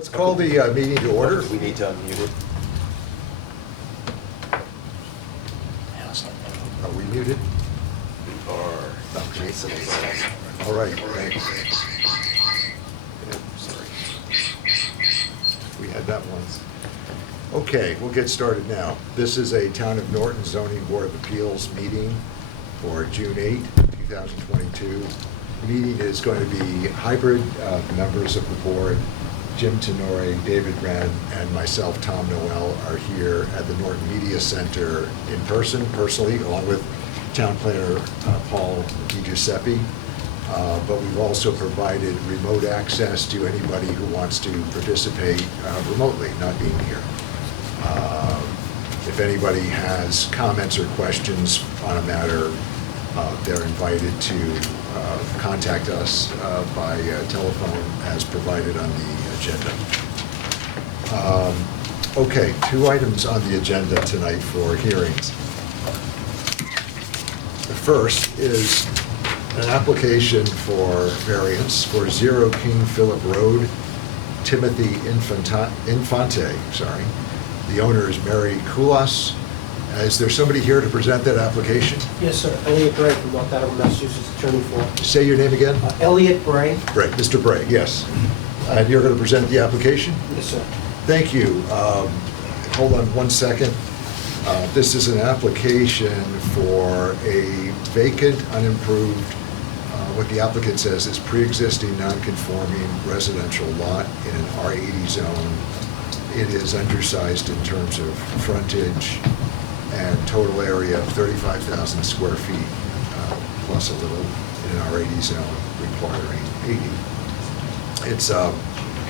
Let's call the meeting to order. We need to unmute it. Are we muted? We are. Jason is on. All right, thanks. Yeah, sorry. We had that once. Okay, we'll get started now. This is a Town of Norton Zoning Board of Appeals meeting for June 8, 2022. The meeting is going to be hybrid. Members of the board, Jim Tenore, David Wren, and myself, Tom Noel, are here at the Norton Media Center in person, personally, along with Town Planner Paul DiGiuseppe. But we've also provided remote access to anybody who wants to participate remotely, not being here. If anybody has comments or questions on a matter, they're invited to contact us by telephone as provided on the agenda. Okay, 2 items on the agenda tonight for hearings. The first is an application for variance for 0 King Philip Road, Timothy Infante, sorry. The owner is Mary Koulas. Is there somebody here to present that application? Yes, sir. Elliot Bray from North Attleboro, Massachusetts, attorney for. Say your name again? Elliot Bray. Bray, Mr. Bray, yes. And you're going to present the application? Yes, sir. Thank you. Hold on 1 second. This is an application for a vacant, unimproved, what the applicant says is pre-existing non-conforming residential lot in an R80 zone. It is undersized in terms of frontage and total area of 35,000 square feet, plus a little in an R80 zone requiring 80. Its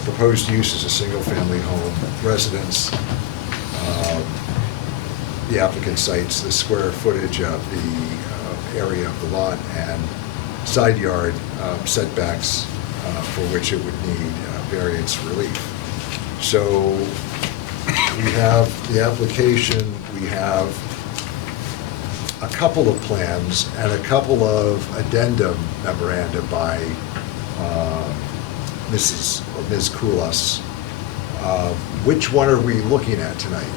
proposed use is a single-family home residence. The applicant cites the square footage of the area of the lot and side yard setbacks for which it would need variance relief. So we have the application, we have a couple of plans and a couple of addendum memoranda by Ms. Koulas. Which one are we looking at tonight?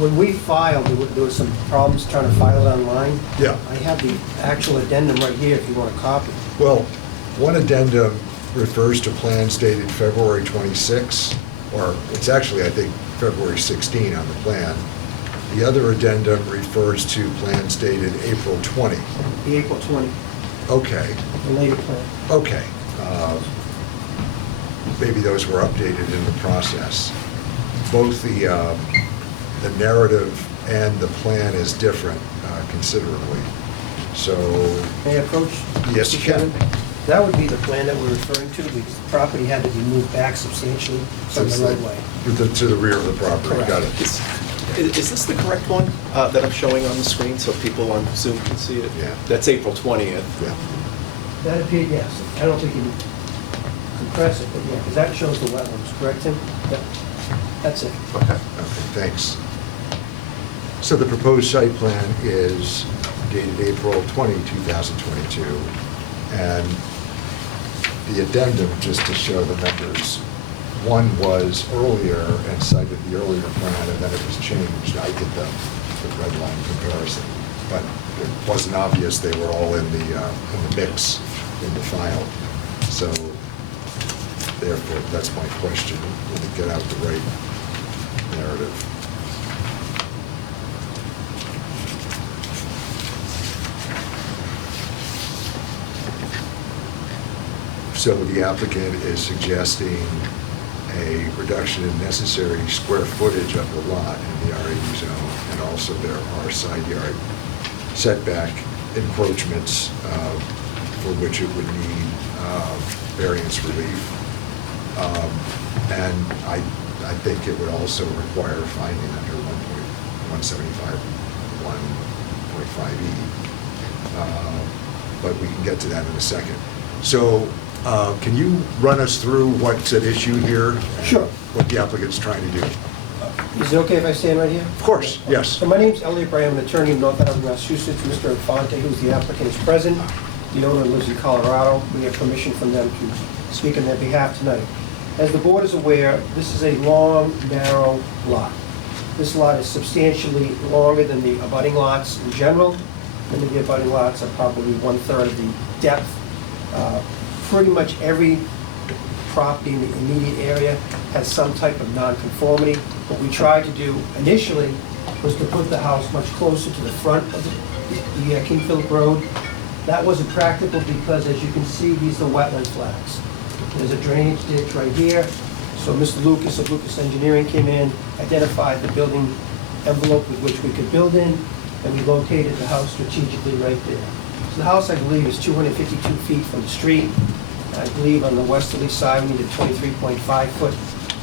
When we filed, there was some problems trying to file it online. Yeah. I have the actual addendum right here if you want a copy. Well, one addendum refers to plans dated February 26, or it's actually, I think, February 16 on the plan. The other addendum refers to plans dated April 20. The April 20, Okay, the later plan. okay. Maybe those were updated in the process. Both the narrative and the plan is different considerably. So, May I approach? Yes, you Mr. can. Chairman? That would be the plan that we're referring to, because the property had to be moved back substantially from the roadway. to the rear of the property, Correct. got it. Is this the correct one that I'm showing on the screen so people on Zoom can see it? Yeah. That's April 20th. Yeah. That appeared, yes. I don't think you compress it, but yeah, because that shows the wetlands, correct, Tim? Yep. That's it. Okay. Okay, thanks. So the proposed site plan is dated April 20, 2022, and the addendum, just to show the numbers, one was earlier and cited the earlier plan, and then it was changed. I did the red line comparison, but it wasn't obvious they were all in the mix in the file. So therefore, that's my question, will it get out the right narrative? So the applicant is suggesting a reduction in necessary square footage of the lot in the R80 zone, and also there are side yard setback encroachments for which it would need variance relief. And I think it would also require finding under 175, 1.5E. But we can get to that in a second. So can you run us through what's at issue here? and Sure. What the applicant's trying to do? Is it okay if I stand right here? Of course, yes. So my name's Elliot Bray, I'm an attorney in North Attleboro, Massachusetts. Mr. Infante, who's the applicant, is present. The owner lives in Colorado. We have permission from them to speak on their behalf tonight. As the board is aware, this is a long, narrow lot. This lot is substantially longer than the abutting lots in general. Many of the abutting lots are probably 1/3 of the depth. Pretty much every property in the immediate area has some type of nonconformity. What we tried to do initially was to put the house much closer to the front of the King Philip Road. That wasn't practical because, as you can see, these are wetland flags. There's a drainage ditch right here. So Mr. Lucas of Lucas Engineering came in, identified the building envelope with which we could build in, and we located the house strategically right there. So the house, I believe, is 252 feet from the street. I believe on the westerly side, we need a 23.5-foot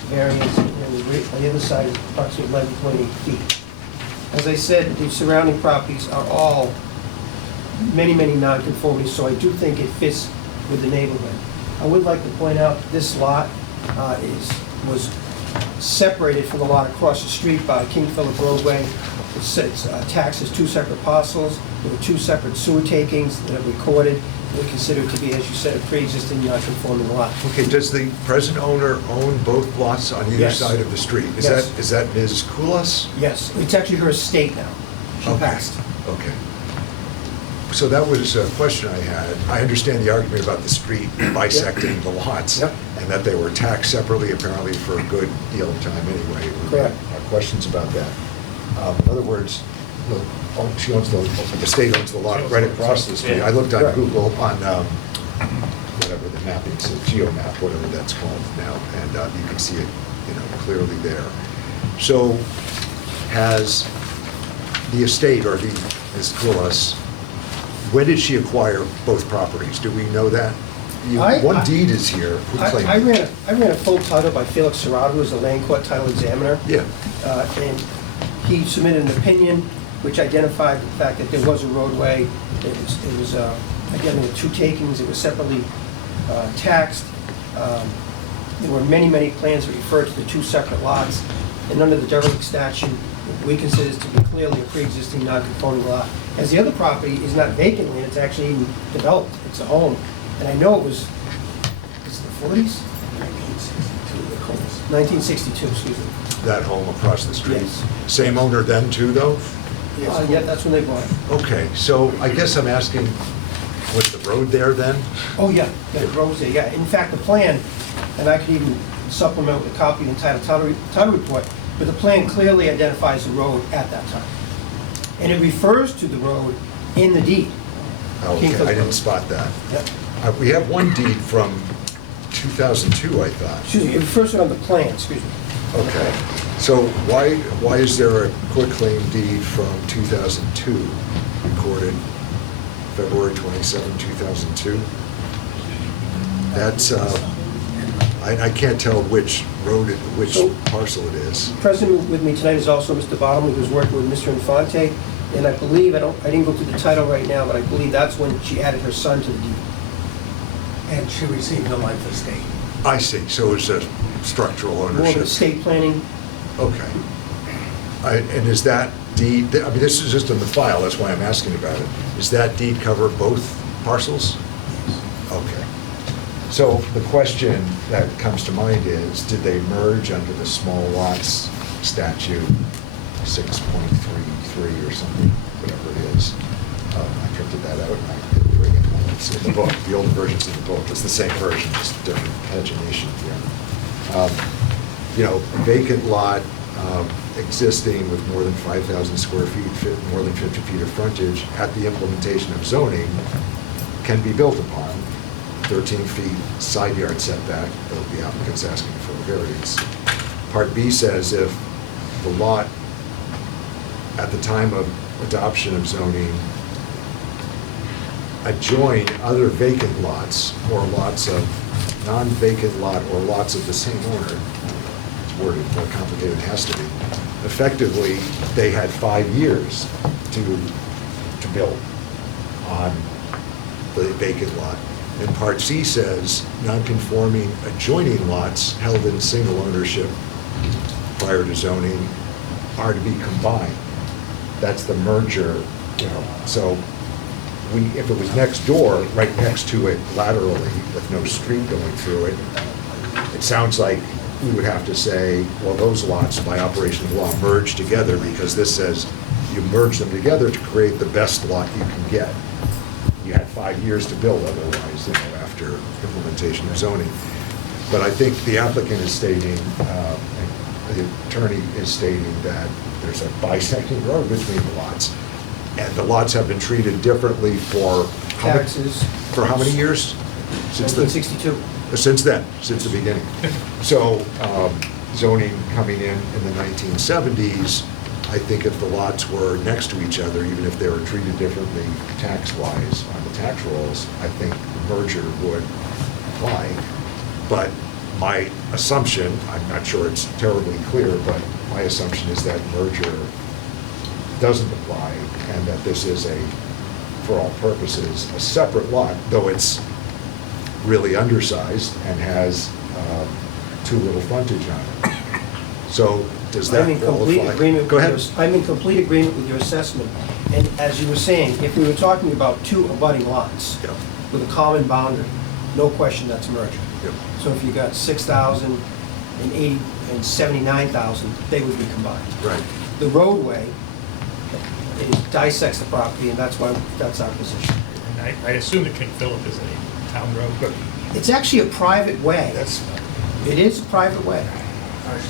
variance, and on the other side is approximately 11.8 feet. As I said, the surrounding properties are all many, many nonconformities, so I do think it fits with the neighborhood. I would like to point out that this lot was separated from the lot across the street by King Philip Roadway. It's taxed as two separate parcels. There were two separate sewer takings that are recorded. They're considered to be, as you said, a pre-existing non-conforming lot. Okay, does the present owner own both lots on either Yes. side of the street? Yes. Is that Ms. Kulas? Yes, it's actually her estate now. She Okay. passed. Okay. So that was a question I had. I understand the argument about the street bisecting the lots. Yep. And that they were taxed separately apparently for a good deal of time anyway. Correct. Questions about that. In other words, she owns the state owns the lot right across the street. I looked on Correct. Google on whatever the mapping says, GeoMap, whatever that's called now, and you can see it, clearly there. So has the estate or Ms. Kulas, when did she acquire both properties? Do we know that? One deed is here. Who claimed I it? ran a full title by Felix Serrato, who's a land court title examiner. Yeah. And he submitted an opinion which identified the fact that there was a roadway. It was again, there were two takings. It was separately taxed. There were many, many plans that referred to the two separate lots. And under the derelict statute, we consider this to be clearly a pre-existing non-conforming lot. As the other property is not vacant land, it's actually even developed. It's a home. And I know it's the 40s? 1962, excuse me. That home across the street? Yes. Same owner then too, though? Yeah, that's when they bought it. Okay, so I guess I'm asking, was the road there then? Oh, yeah, the road's there, yeah. In fact, the plan, and I could even supplement with a copy of the title report, but the plan clearly identifies the road at that time. And it refers to the road in the deed. Oh, King okay, Philip I didn't Road. spot that. Yep. We have one deed from 2002, I thought. Excuse me, it refers to it on the plan, excuse me. Okay, so why is there a quitclaim deed from 2002 recorded February 27, 2002? That's, I can't tell which road, which So- parcel it is. Present with me tonight is also Mr. Bottomley, who's working with Mr. Infante, and I believe, I didn't go through the title right now, but I believe that's when she added her son to the deed. And she received a life estate. I see, so it's a structural More of ownership. estate planning. Okay. And is that deed, I mean, this is just in the file, that's why I'm asking about it. Does that deed cover both parcels? Okay. So the question that comes to mind is, did they merge under the small lots statute 6.33 or something, whatever it is? I printed that out and I didn't bring it. It's in the book, the older version's in the book. It's the same version, just different pagination here. A vacant lot existing with more than 5,000 square feet, more than 50 feet of frontage at the implementation of zoning can be built upon. 13 feet side yard setback, though the applicant's asking for a variance. Part B says if the lot at the time of adoption of zoning adjoin other vacant lots or lots of non-vacant lot or lots of the same owner, it's worded more complicated than it has to be, effectively, they had 5 years to build on the vacant lot. And Part C says non-conforming adjoining lots held in single ownership prior to zoning are to be combined. That's the merger, so if it was next door, right next to it laterally, with no street going through it, it sounds like we would have to say, well, those lots, by operation of law, merge together, because this says you merge them together to create the best lot you can get. You had 5 years to build otherwise, after implementation of zoning. But I think the applicant is stating, and the attorney is stating that there's a bisecting road between the lots. And the lots have been treated differently for how many- Taxes. For how many years? Since the 1962. Since then, since the beginning. So zoning coming in the 1970s, I think if the lots were next to each other, even if they were treated differently tax-wise on the tax rolls, I think the merger would apply. But my assumption, I'm not sure it's terribly clear, but my assumption is that merger doesn't apply, and that this is for all purposes, a separate lot, though it's really undersized and has too little frontage on it. So does that I'm in complete qualify? agreement. Go with ahead. I'm in complete agreement with your assessment. And as you were saying, if we were talking about two abutting lots Yep. with a common boundary, no question that's merger. Yep. So if you got 6,000 and 80 and 79,000, they would be combined. Right. The roadway, it dissects the property, and that's why, that's our position. And I assume that King Philip is a town road, but It's actually a private way. It is a private way.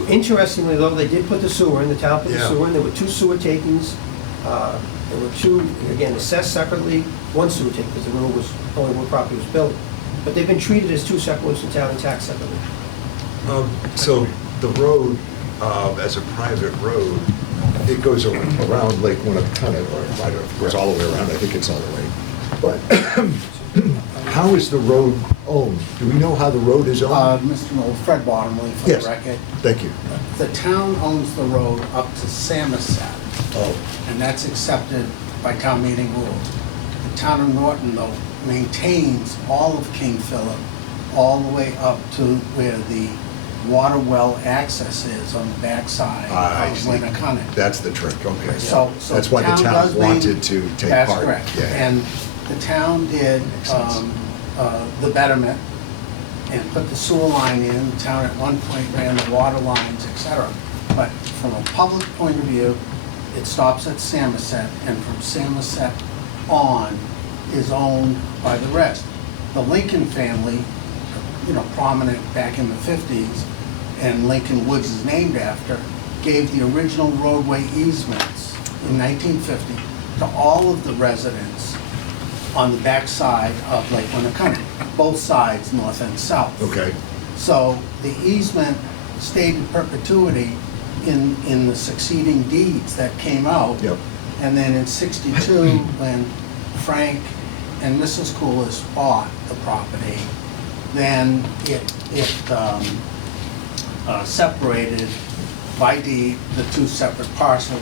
Interestingly, though, they did put the sewer in, the town put the Yeah. sewer in, there were two sewer takings. There were two, again, assessed separately, one sewer take, because the road was, only one property was built. But they've been treated as two separate ones in town and taxed separately. So the road, as a private road, it goes around Lake Winnetonka, or I don't know if it goes all the way around, I think it's all the way. But how is the road owned? Do we know how the road is owned? Mr. Knoll, Fred Bottomley for Yes. the record. Thank you. The town owns the road up to Samoset, Oh, and that's accepted by town meeting rules. The town of Norton, though, maintains all of King Philip, all the way up to where the water well access is on the backside I of see. Winnicott. That's the trick, okay. So That's why the town town does wanted to take part. That's correct. Yeah. And the town did Makes sense. the betterment and put the sewer line in. The town at one point ran the water lines, et cetera. But from a public point of view, it stops at Samoset, and from Samoset on is owned by the rest. The Lincoln family, prominent back in the 50s, and Lincoln Woods is named after, gave the original roadway easements in 1950 to all of the residents on the backside of Lake Winnicott, both sides, north and south. Okay, So the easement stayed in perpetuity in the succeeding deeds that came out. yep, And then in '62, when Frank and Mrs. Coolis bought the property, then it separated by deed the two separate parcels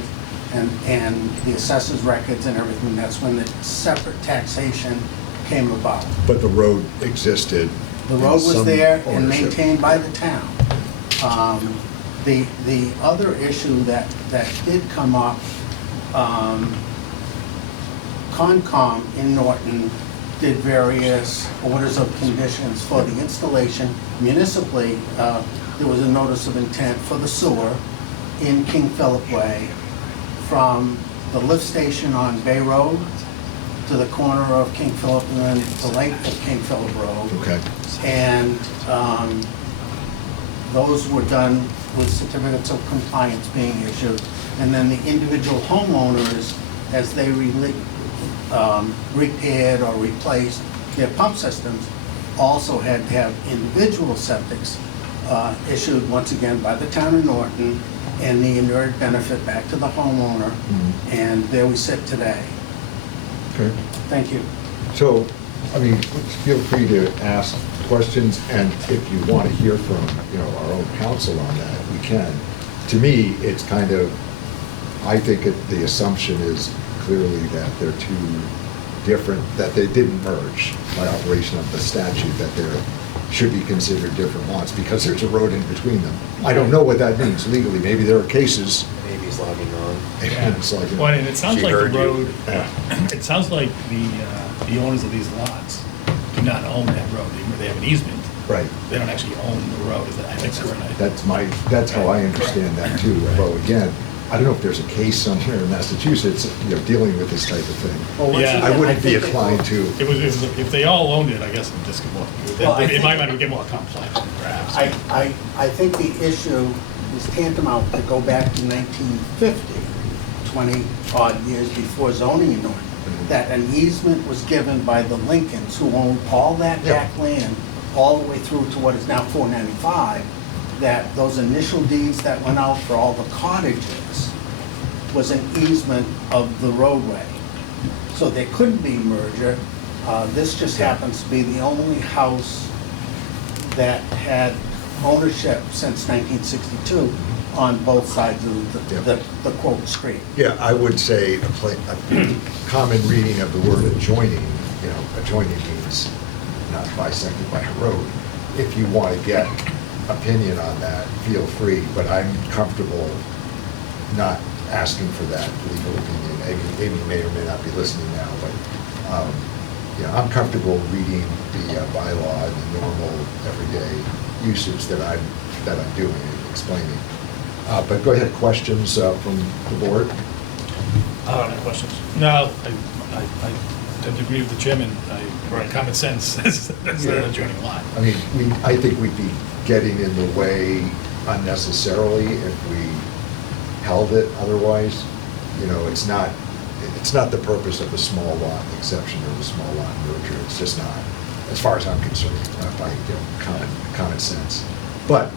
and the assessors records and everything. That's when the separate taxation came about. but the road existed. The in road was some there and ownership. maintained by the town. The other issue that did come up, Concom in Norton did various orders of conditions for the installation municipally. There was a notice of intent for the sewer in King Philip Way from the lift station on Bay Road to the corner of King Philip and then the length of King Philip Road. Okay, And those were done with certificates of compliance being issued. And then the individual homeowners, as they repaired or replaced their pump systems, also had to have individual septics issued once again by the town of Norton, and the indirect benefit back to the homeowner. And there we sit today. okay. Thank you. So, I mean, feel free to ask questions, and if you want to hear from, our own counsel on that, we can. To me, it's kind of, I think the assumption is clearly that they're two different, that they didn't merge by operation of the statute, that there should be considered different lots because there's a road in between them. I don't know what that means legally. Maybe there are cases. Maybe he's logging on. It's like, Well, and it sounds she like the heard you. road, Yeah. it sounds like the the owners of these lots do not own that road. They have an easement. Right. They don't actually own the road. I think that's right. That's how I understand that too. Although again, I don't know if there's a case somewhere in Massachusetts, dealing with this type of thing. Well, once Yeah. again, I wouldn't be think it- inclined to. If they all owned it, I guess it just Well, I it might think- get more complex, perhaps. I think the issue is tantamount to go back to 1950, 20-odd years before zoning in Norton, that an easement was given by the Lincolns, who owned all that Yeah. back land, all the way through to what is now 495, that those initial deeds that went out for all the cottages was an easement of the roadway. So there couldn't be merger. This just happens to be the only house that had ownership since 1962 on both sides of the quote street. Yeah, I would say a common reading of the word adjoining, adjoining means not bisected by a road. If you want to get opinion on that, feel free, but I'm comfortable not asking for that legal opinion. Amy may or may not be listening now, but, I'm comfortable reading the bylaw and the normal everyday usage that I'm doing and explaining. But go ahead, questions from the board? I don't have questions. No, I tend to agree with the chairman. Common sense, that's Yeah. an adjoining lot. I mean, I think we'd be getting in the way unnecessarily if we held it otherwise. It's not the purpose of the small lot exception or the small lot merger. It's just not, as far as I'm concerned, by common sense. But,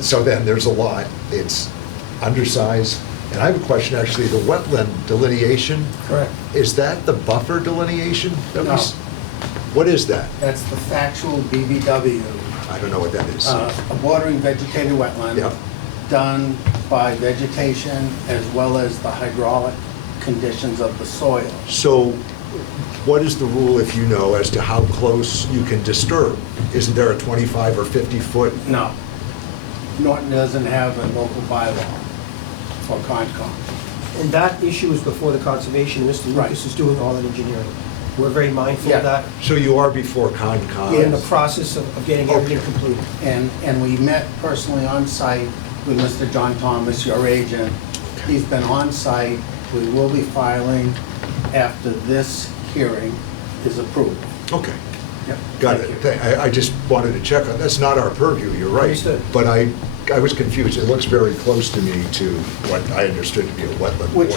so then there's a lot, it's undersized. And I have a question, actually, the wetland delineation, Correct. is that the buffer delineation? that we No. What is that? That's the factual BBW, I don't know what that is. a bordering vegetated wetland. Yep. Done by vegetation as well as the hydraulic conditions of the soil. So what is the rule, if you know, as to how close you can disturb? Isn't there a 25 or 50-foot? No, Norton doesn't have a local bylaw for Concom. And that issue is before the conservation, Mr. Right. Lucas is doing all that engineering. We're very mindful of Yeah. that. So you are before Concom? We're in the process of getting everything Okay. completed. And we met personally on site with Mr. John Thomas, your agent. He's been on site. We will be filing after this hearing is approved. Okay, Yep. got Thank it. you. I just wanted to check on, that's not our purview, you're right. Understood. But I was confused. It looks very close to me to what I understood to be a wetland border.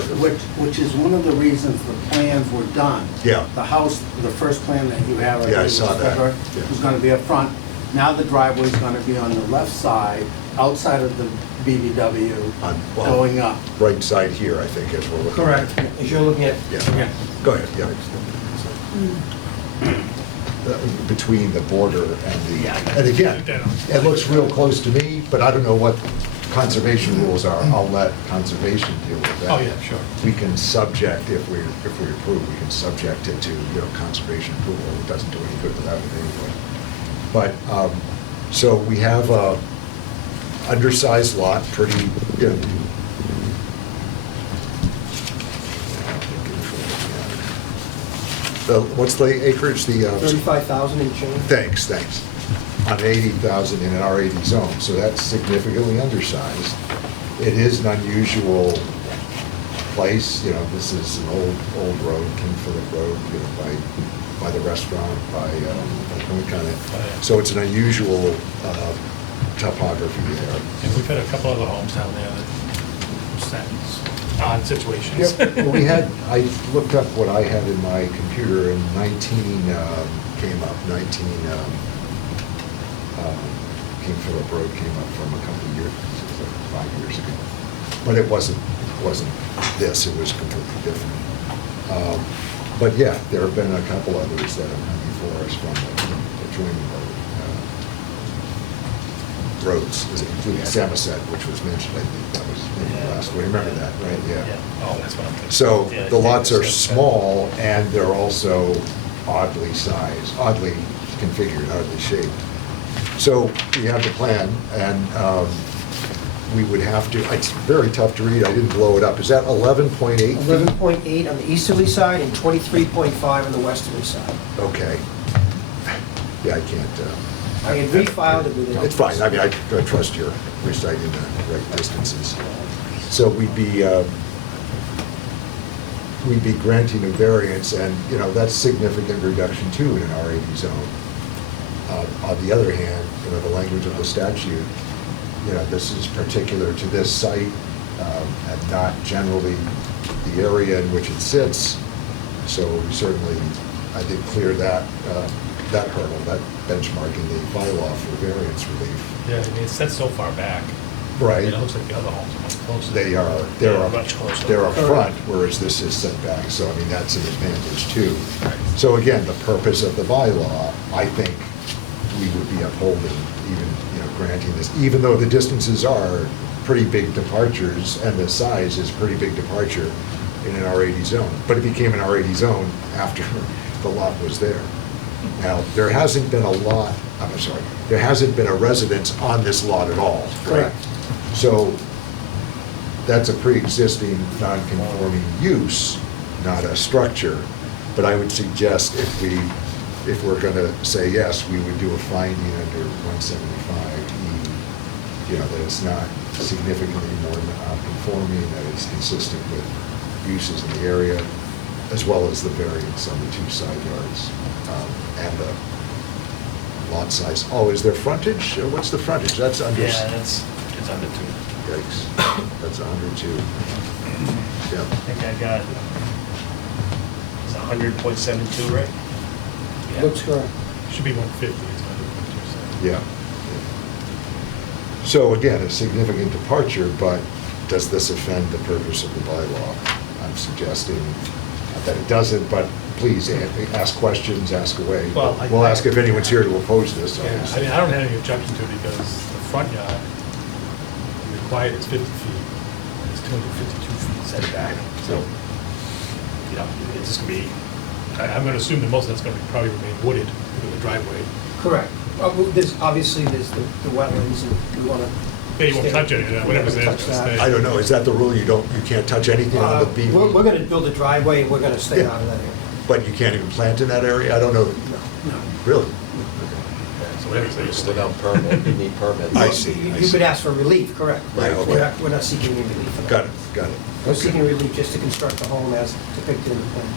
Which is one of the reasons the plans were done. Yeah. The house, the first plan that you have, Yeah, I saw that. Yeah. was gonna be up front. Now the driveway's gonna be on the left side, outside of the BBW, Well, going up. Right side here, I think, is we're looking at. As you're looking at, Yeah, go ahead, yeah. Between the border and the, and again, it looks real close to me, but I don't know what conservation rules are. I'll let conservation deal with that. Oh, yeah, sure. We can subject, if we approve, we can subject it to, conservation approval. It doesn't do any good without it anyway. But, so we have a undersized lot, pretty, what's the acreage, the? 35,000 and change. Thanks. On 80,000 in an R80 zone, so that's significantly undersized. It is an unusual place, this is an old road, King Philip Road, by the restaurant, by kind of, so it's an unusual topography there. And we've had a couple other homes down there that sat in odd situations. Yep, well, I looked up what I had in my computer, and 19 came up, King Philip Road came up from a couple of years, it was like 5 years ago. But it wasn't this, it was completely different. But yeah, there have been a couple others that have come before us from the adjoining roads, including Samoset, which was mentioned, I think that was maybe the last, we remember that, right? Yeah. Oh, that's what I'm thinking. So Yeah, the lots are it's- small, and they're also oddly sized, oddly configured, oddly shaped. So we have the plan, and we would have to, it's very tough to read, I didn't blow it up. Is that 11.8 feet? 11.8 on the easterly side and 23.5 on the westerly side. Okay. Yeah, I can't, I had refiled it with it. it's fine, I mean, I trust your reciting the right distances. So we'd be granting a variance, and, you know, that's significant reduction too in an R80 zone. On the other hand, you know, the language of the statute, you know, this is particular to this site, and not generally the area in which it sits. So we certainly, I think, clear that hurdle, that benchmark in the bylaw for variance relief. Yeah, I mean, it's set so far back. Right. It looks like the other homes are much closer. They're Yeah, up, much closer. they're up front, whereas this is set back, so I mean, that's an advantage too. Right. So again, the purpose of the bylaw, I think we would be upholding, even, you know, granting this, even though the distances are pretty big departures and the size is pretty big departure in an R80 zone. But it became an R80 zone after the lot was there. Now, there hasn't been there hasn't been a residence on this lot at all, correct? So that's a pre-existing non-conforming use, not a structure. But I would suggest if we're going to say yes, we would do a finding under 175E, you know, that it's not significantly more non-conforming, that it's consistent with uses in the area, as well as the variance on the two side yards and the lot size. Oh, is there frontage? What's the frontage? That's under. Yeah, it's under 2. Yikes, that's 102. I Yep. think I got, it's 100.72, right? Yeah. Looks correct. Should be 150, it's under 150. Yeah. So again, a significant departure, but does this offend the purpose of the bylaw? I'm suggesting that it doesn't, but please ask questions, ask away. Well, We'll ask if anyone's here to oppose this. Yeah, I obviously. mean, I don't have any objection to it because the front yard required is 50 feet. It's 252 feet setback. So, you know, it's just gonna be, I'm gonna assume that most of that's gonna probably remain wooded with the driveway. Correct. Obviously, there's the wetlands, and we want to... Yeah, you won't touch it, whatever's there is gonna stay. I don't know, is that the rule? You can't touch anything on the BV? We're going to build a driveway, and we're going to stay Yeah. out of that area. But you can't even plant in that area? I don't know. No. Really? Yeah, So whatever's there is stay. Without permit, you need permits. I see. You could ask for relief, correct? Right, okay. We're not seeking any relief for that. Got it. We're seeking relief just to construct the home as depicted in the plan.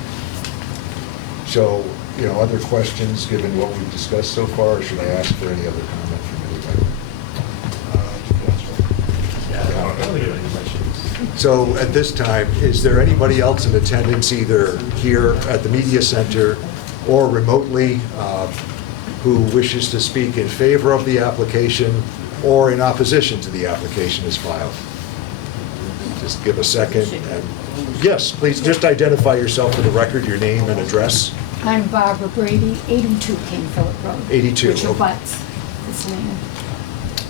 So, you know, other questions, given what we've discussed so far, or should I ask for any other comment from anybody? Yeah, I don't think you have any questions. So at this time, is there anybody else in attendance, either here at the media center or remotely, who wishes to speak in favor of the application or in opposition to the application as filed? Just give a second. And yes, please, just identify yourself for the record, your name and address. I'm Barbara Brady, 82 King Philip Road. 82, Which okay. abuts this land.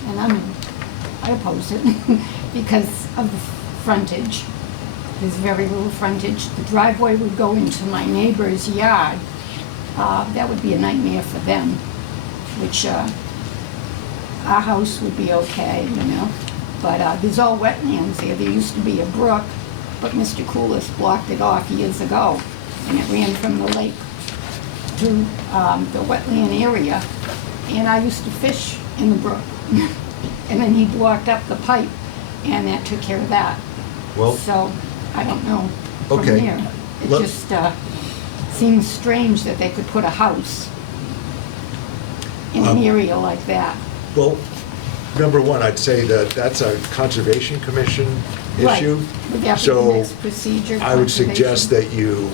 And I oppose it because of the frontage. There's very little frontage. The driveway would go into my neighbor's yard. That would be a nightmare for them, which our house would be okay, you know. But there's all wetlands there. There used to be a brook, but Mr. Coolis blocked it off years ago, and it ran from the lake to the wetland area, and I used to fish in the brook. And then he blocked up the pipe, and that took care of that. Well, So, I don't know from Okay. there. It Let- just seems strange that they could put a house in an area like that. well, number one, I'd say that that's a Conservation Commission Right. issue. Would that be the So next procedure? I would suggest conservation? that you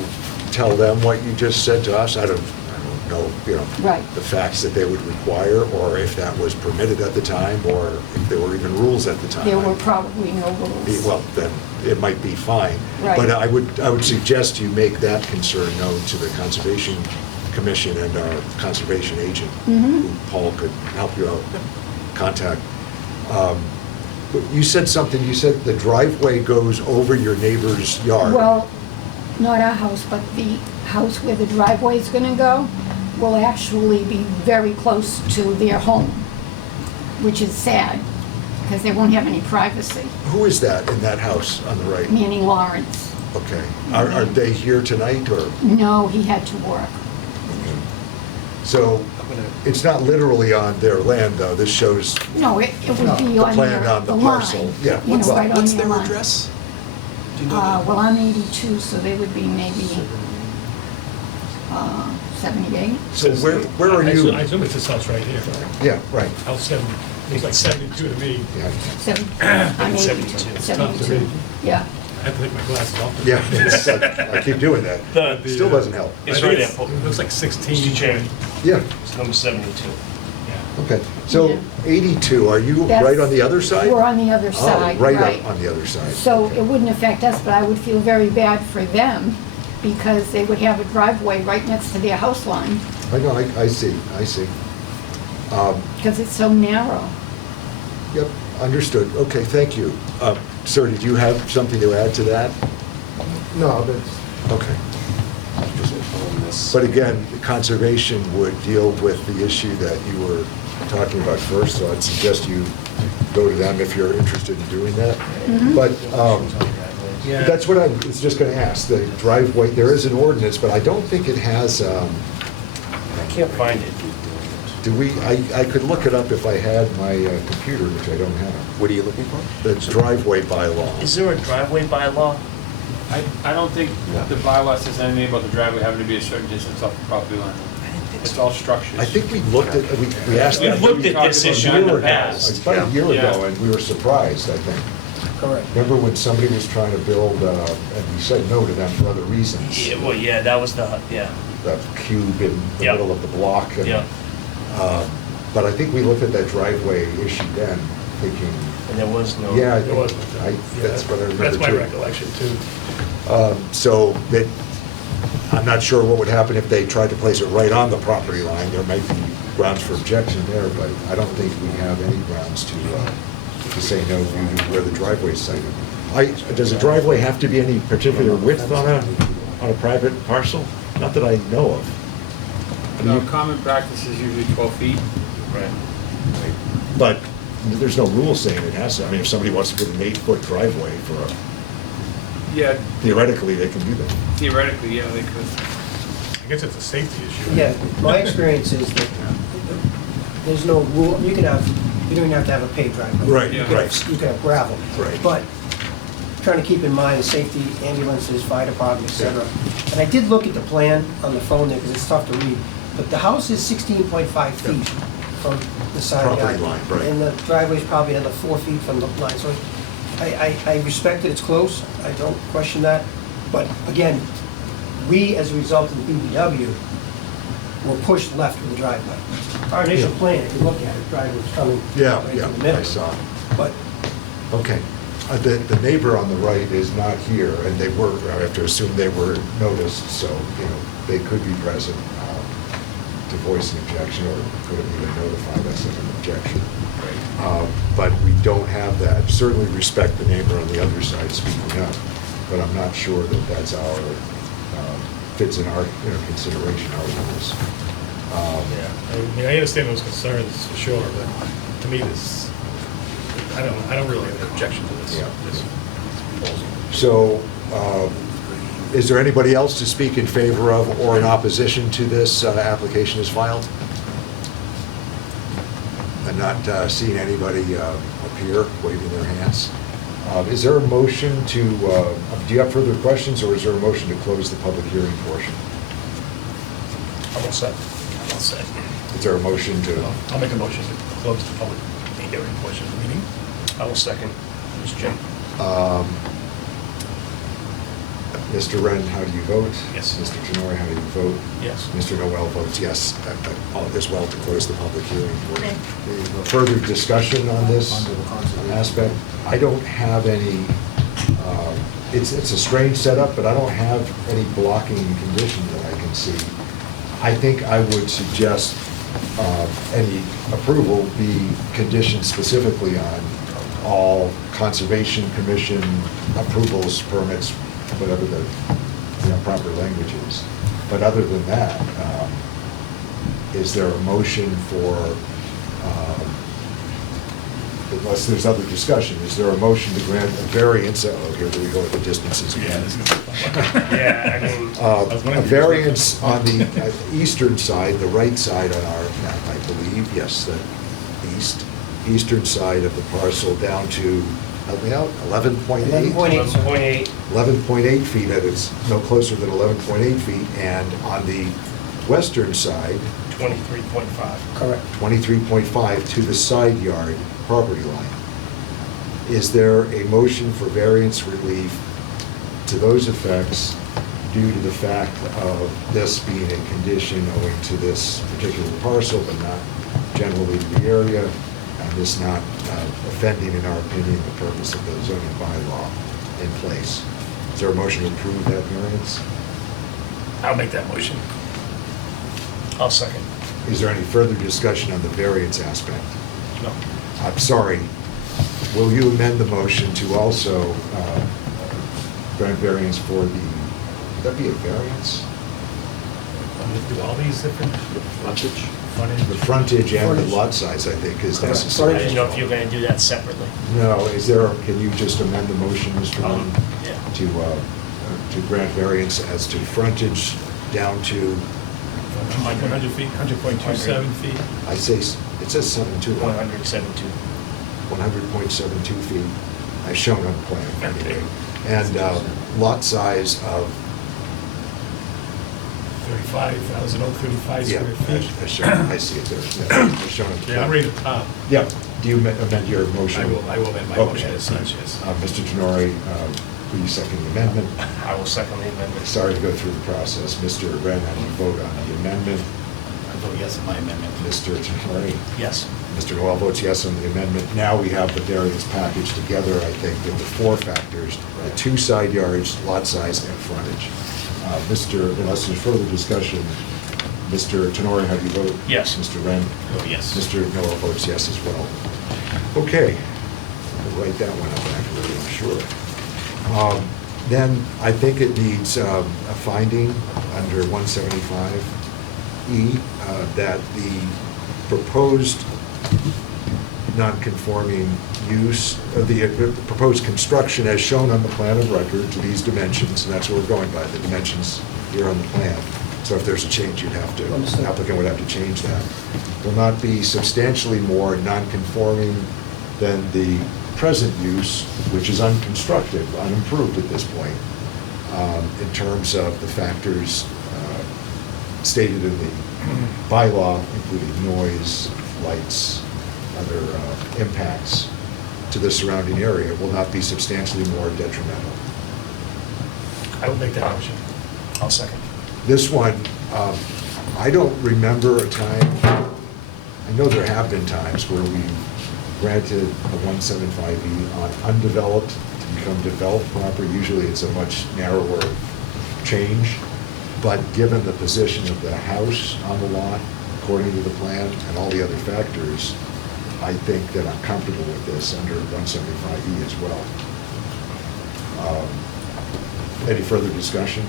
tell them what you just said to us. I don't know, you know, Right. the facts that they would require, or if that was permitted at the time, or if there were even rules at the time. There were probably no rules. Well, then it might be fine. Right. But I would suggest you make that concern known to the Conservation Commission and our conservation agent, Mhm. who Paul could help you out, contact. But you said something, you said the driveway goes over your neighbor's yard. Well, not our house, but the house where the driveway is gonna go will actually be very close to their home, which is sad. because they won't have any privacy. Who is that in that house on the right? Manning Lawrence. Okay. Are they here tonight, or? No, he had to work. So I'm gonna, it's not literally on their land, though. This shows No, it would be the on plan their, on the the parcel. line. Yeah. You know, right on what's their their line. address? Do you know? Well, I'm 82, so they would be maybe 78. So where are I you? assume it's this house right here. Yeah, right. House 7, looks like 72 to me. Yeah. I'm 72. 72, yeah. I have to take my glasses off. Yeah, I keep doing that. The- Still doesn't help. It's I think right there. It looks like 16. Mr. Chairman, Yeah, it's number 72. Yeah. okay. So Yeah. 82, are you That's- right on the other side? We're on the other side, Oh, right right. up on the other side. So it wouldn't affect us, but I would feel very bad for them because they would have a driveway right next to their house line I know, I see, I see. because it's so narrow. Yep, understood. Okay, thank you. Sir, did you have something to add to that? No, that's, Okay. just on this. But again, conservation would deal with the issue that you were talking about first, so I'd suggest you go to them if you're interested in doing that. But that's what I was just going to ask, the driveway, there is an ordinance, but I don't think it has, I can't find it. do we, I could look it up if I had my computer, which I don't have. What are you looking for? The driveway bylaw. Is there a driveway bylaw? I don't think the bylaw says anything about the driveway having to be a certain distance off the property line. It's all structures. I think we looked at, we asked We've that looked at this a issue year in the ago, past. about a year ago, Yeah. and we were surprised, I think. correct. Remember when somebody was trying to build, and we said no to them for other reasons? Yeah, well, yeah, that was the, yeah. That cube in the Yeah. middle of the block. and, Yeah. But I think we looked at that driveway issue then, thinking, And there was no. yeah, There was. that's what I remember That's my too. recollection, too. So that, I'm not sure what would happen if they tried to place it right on the property line. There might be grounds for objection there, but I don't think we have any grounds to say no where the driveway is sited. Does a driveway have to be any particular width on a private parcel? Not that I know of. No, common practice is usually 12 feet. Right. But there's no rule saying it has to. I mean, if somebody wants to put an 8-foot driveway for a, Yeah, theoretically, they can do that. theoretically, yeah, they could. I guess it's a safety issue. Yeah, my experience is that there's no rule, you don't even have to have a paved driveway. Right, You can right. have- You can have gravel. Right. But trying to keep in mind safety, ambulances, fire department, et cetera. And I did look at the plan on the phone there, because it's tough to read, but the house is 16.5 feet from the side of the Property yard. line, right. And the driveway's probably another 4 feet from the line, so I respect that it's close, I don't question that. But again, we, as a result of the BBW, were pushed left with the driveway. Our initial Yeah. plan, if you look at it, driveway was coming Yeah, right yeah, in the middle. I saw. But Okay. The neighbor on the right is not here, and they were, I have to assume they were noticed, so, you know, they could be present to voice an objection, or could have even notified us of an objection. But we don't have that. Certainly respect the neighbor on the other side speaking up, but I'm not sure that that's our, fits in our, consideration, our rules. Yeah, I mean, I understand those concerns for sure, but to me, this, I don't really have an objection to this, Yeah. this proposal. So, is there anybody else to speak in favor of or in opposition to this application as filed? I'm not seeing anybody appear waving their hands. Is there a motion to, do you have further questions, or is there a motion to close the public hearing portion? I'm all set. I'll say. Is there a motion to? I'll make a motion to close the public hearing portion of the meeting. I will second, Mr. Chairman. Mr. Wren, how do you vote? Yes. Mr. Tenori, how do you vote? Yes. Mr. Noel votes yes, as well, to close the public hearing portion. Further discussion on this aspect? I don't have any, it's a strange setup, but I don't have any blocking condition that I can see. I think I would suggest any approval be conditioned specifically on all Conservation Commission approvals, permits, whatever the proper language is. But other than that, is there a motion for the unless there's other discussion, is there a motion to grant a variance, oh, here we go with the distances Yeah, again. this is gonna be fun. Yeah, I mean, A variance on the eastern side, the right side on our map, I believe, yes, the eastern side of the parcel down to, help me out, 11.8? 11.8, sir. 11.8, 11.8 feet, and it's no closer than 11.8 feet, and on the western side, 23.5. Correct. 23.5 to the side yard property line. Is there a motion for variance relief to those effects due to the fact of this being a condition owing to this particular parcel, but not generally to the area, and this not offending, in our opinion, the purpose of the zoning bylaw in place? Is there a motion to approve that variance? I'll make that motion. I'll second. Is there any further discussion on the variance aspect? No. I'm sorry, will you amend the motion to also grant variance for the, would that be a variance? Do all these different Frontage? frontage? The frontage and the Frontage. lot size, I think, is Correct. necessary. I didn't know if you were gonna do that separately. No, is there, can you just amend the motion, Mr. Lund, Yeah. to grant variance as to frontage down to, 100 feet, 100.27 feet. I say, it says 72, 172. 100.72 feet, as shown on the plan, anyway. And lot size of 35,035 Yeah, square feet. as shown, I see it there. Yeah, as shown on the Yeah, I'm plan. ready to top. Yeah, do you amend your motion? I will amend my Okay. motion as such, yes. Mr. Tenori, please second the amendment. I will second the amendment. Sorry to go through the process. Mr. Wren, how do you vote on the amendment? I vote yes on my amendment. Mr. Tenori? Yes. Mr. Noel votes yes on the amendment. Now we have the variance package together, I think, with the four factors, the two side yards, lot size, and frontage. Unless there's further discussion, Mr. Tenori, how do you vote? Yes. Mr. Wren? Oh, yes. Mr. Noel votes yes as well. Okay, I'll write that one up afterward, I'm sure. Then I think it needs a finding under 175E that the proposed non-conforming use, the proposed construction as shown on the plan of record to these dimensions, and that's what we're going by, the dimensions here on the plan. So if there's a change, you'd have to, Understood. the applicant would have to change that. Will not be substantially more non-conforming than the present use, which is unconstructed, unimproved at this point, in terms of the factors stated in the bylaw, including noise, lights, other impacts to the surrounding area, will not be substantially more detrimental. I will make that motion. I'll second. This one, I don't remember a time, I know there have been times where we granted a 175E on undeveloped to become developed property. Usually it's a much narrower change, but given the position of the house on the lot, according to the plan, and all the other factors, I think that I'm comfortable with this under 175E as well. Any further discussion?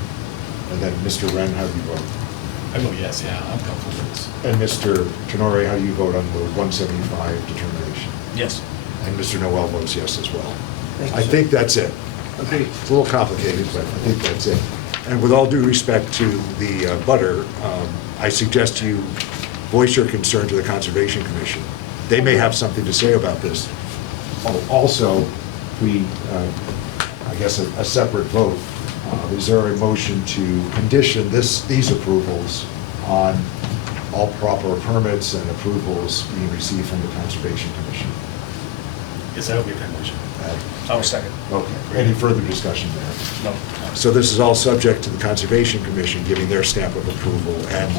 And then, Mr. Wren, how do you vote? I vote yes, yeah, I'm comfortable with this. And Mr. Tenori, how do you vote on the 175 determination? Yes. And Mr. Noel votes yes as well. Thank you, I sir. think that's it. Agreed. It's a little complicated, but I think that's it. And with all due respect to the butter, I suggest you voice your concern to the Conservation Commission. They may have something to say about this. Also, I guess a separate vote. Is there a motion to condition these approvals on all proper permits and approvals being received from the Conservation Commission? Yes, I will make that motion. I'll second. Okay, any further discussion there? No. So this is all subject to the Conservation Commission giving their stamp of approval, and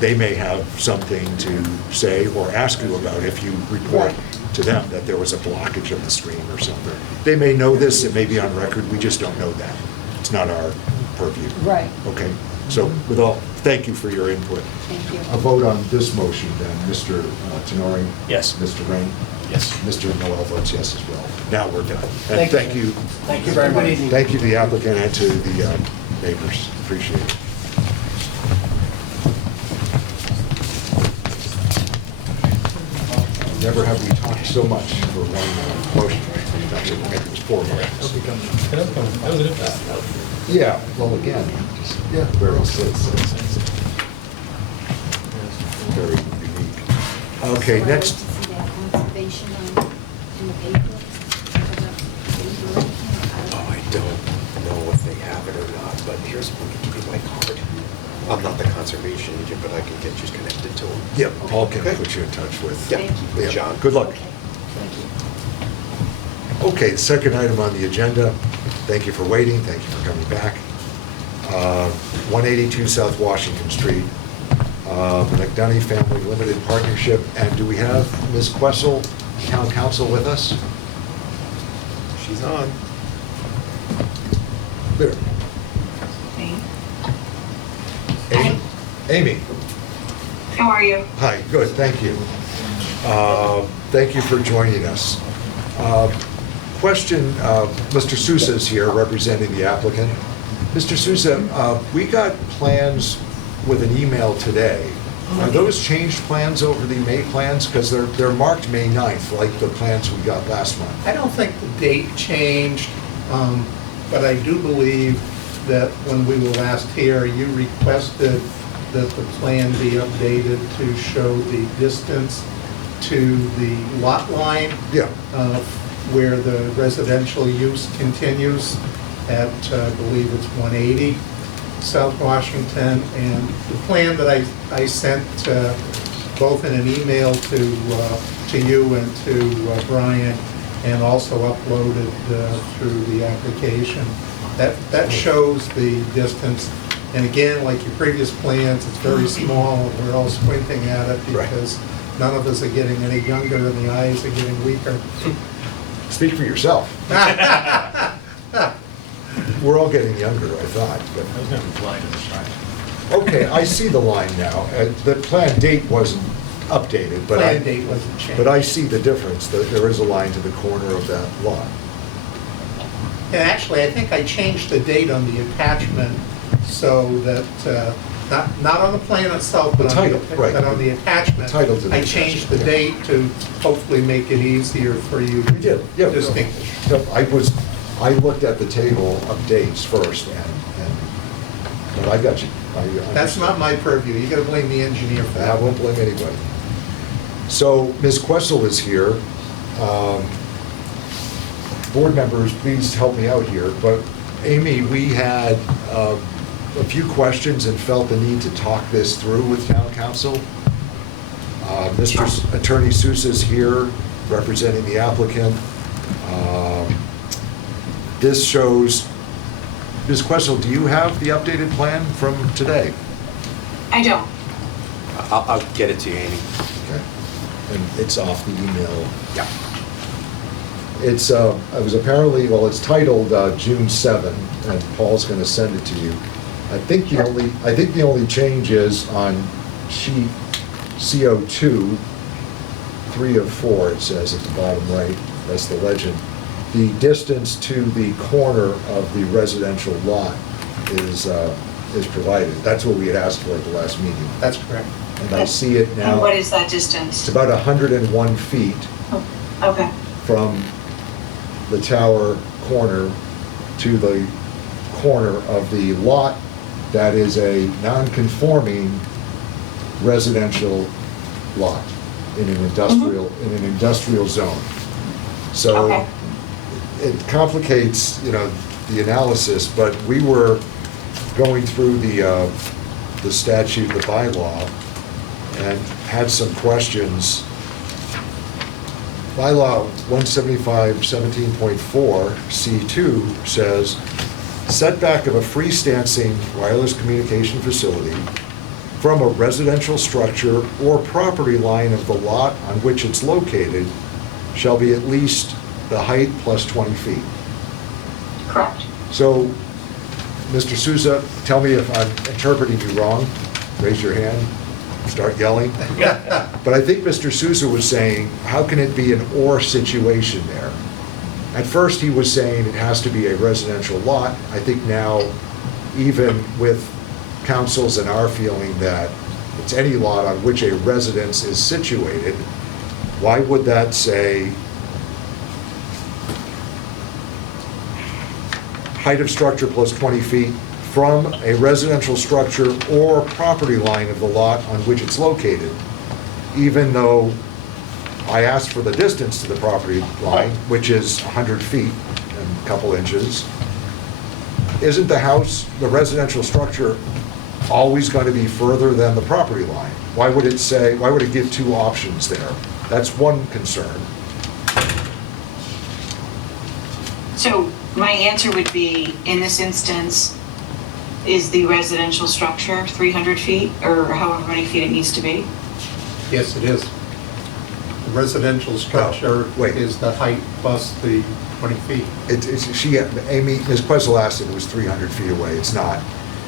they may have something to say or ask you about if you report to them that there was a blockage of the stream or something. They may know this, it may be on record, we just don't know that. It's not our purview. Right. Okay, so with all, thank you for your input. Thank you. A vote on this motion then, Mr. Tenori? Yes. Mr. Rain? Yes. Mr. Noel votes yes as well. Now we're done. And Thank you. thank you. Thank you very much. Good evening. Thank you to the applicant and to the neighbors. Appreciate it. Never have we talked so much for one motion. Actually, maybe it was 4 motions. That was it. Yeah, well, again, just, yeah, where it sits, it's very unique. Okay, next, See that conservation in the paper? Oh, I don't know if they have it or not, but here's, I can give you my card. I'm not the conservation agent, but I can get you connected to them. yeah, Paul can Okay. put you in touch with. Yeah, Thank you. with Yeah, John. Good luck. Okay, thank you. Okay, the second item on the agenda, thank you for waiting, thank you for coming back. 182 South Washington Street, McDonough Family Limited Partnership, and do we have Ms. Questle, Town Council, with us? She's on. There. Amy? Amy? How are you? Hi, good, thank you. Thank you for joining us. Question, Mr. Sousa is here representing the applicant. Mr. Sousa, we got plans with an email today. Are those changed plans over the May plans? Because they're marked May 9th, like the plans we got last month. I don't think the date changed, but I do believe that when we were last here, you requested that the plan be updated to show the distance to the lot line Yeah, where the residential use continues at, I believe it's 180 South Washington. And the plan that I sent both in an email to you and to Brian, and also uploaded through the application, that shows the distance. And again, like your previous plans, it's very small, and we're all squinting at it Right. because none of us are getting any younger and the eyes are getting weaker. speak for yourself. We're all getting younger, I thought, but. I was gonna be blind at the time. Okay, I see the line now. The plan date wasn't updated, but Plan date wasn't changed. but I see the difference, that there is a line to the corner of that lot. And actually, I think I changed the date on the attachment so that, not on the plan itself, but The title, right. but on the attachment. The title to the I changed the attachment, date to hopefully make it easier for you You did, yeah. to distinguish. No, I looked at the table of dates first, but I got you. That's not my purview. You gotta blame the engineer for I that. won't blame anybody. So Ms. Questle is here. Board members, please help me out here, but Amy, we had a few questions and felt the need to talk this through with town council. Mr. Attorney Sousa is here representing the applicant. This shows, Ms. Questle, do you have the updated plan from today? I don't. I'll get it to you, Amy. Okay. And it's off the email. Yeah. It's, it was apparently, well, it's titled June 7, and Paul's going to send it to you. I think the only change is on sheet CO2, 3 of 4, it says at the bottom right, that's the legend. The distance to the corner of the residential lot is provided. That's what we had asked for at the last meeting. That's correct. And I see it now. And what is that It's distance? about 101 feet Oh, okay. from the tower corner to the corner of the lot that is a non-conforming residential lot in an industrial zone. So Okay. it complicates, the analysis, but we were going through the statute, the bylaw, and had some questions. Bylaw 175-17.4 C2 says, setback of a freestanding wireless communication facility from a residential structure or property line of the lot on which it's located shall be at least the height plus 20 feet. Correct. So, Mr. Sousa, tell me if I'm interpreting you wrong. Raise your hand, start yelling. But I think Mr. Sousa was saying, how can it be an or situation there? At first, he was saying it has to be a residential lot. I think now, even with councils and our feeling that it's any lot on which a residence is situated, why would that say height of structure plus 20 feet from a residential structure or property line of the lot on which it's located, even though I asked for the distance to the property line, which is 100 feet and a couple inches? Isn't the house, the residential structure, always going to be further than the property line? Why would it say, why would it give two options there? That's one concern. So my answer would be, in this instance, is the residential structure 300 feet or however many feet it needs to be? Yes, it is. The residential structure wait. is the height plus the 20 feet. Ms. Questle asked if it was 300 feet away. It's not.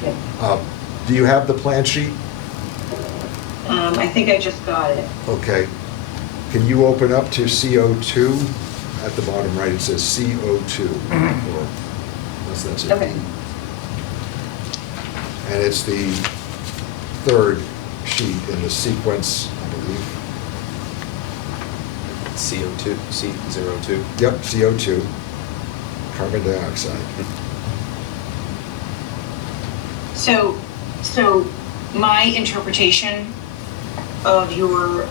Yep. Do you have the plan sheet? I think I just got it. Okay. Can you open up to CO2? At the bottom right, it says CO2. Or, unless that's it. Okay. And it's the third sheet in the sequence, I believe. CO2, C02. Yep, CO2, carbon dioxide. So my interpretation of your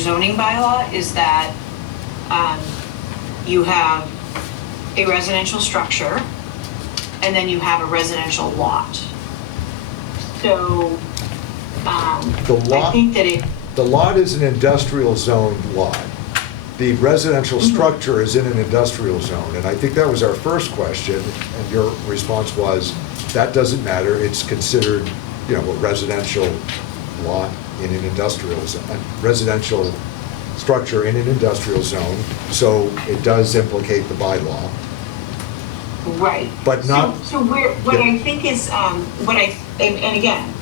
zoning bylaw is that you have a residential structure and then you have a residential lot. So I think that The lot is an industrial zoned lot. The residential structure is in an industrial zone, and I think that was our first question, and your response was, that doesn't matter, it's considered, a residential lot in an industrial zone, a residential structure in an industrial zone, so it does implicate the bylaw. right. But not- So what Yeah. I think is, and again,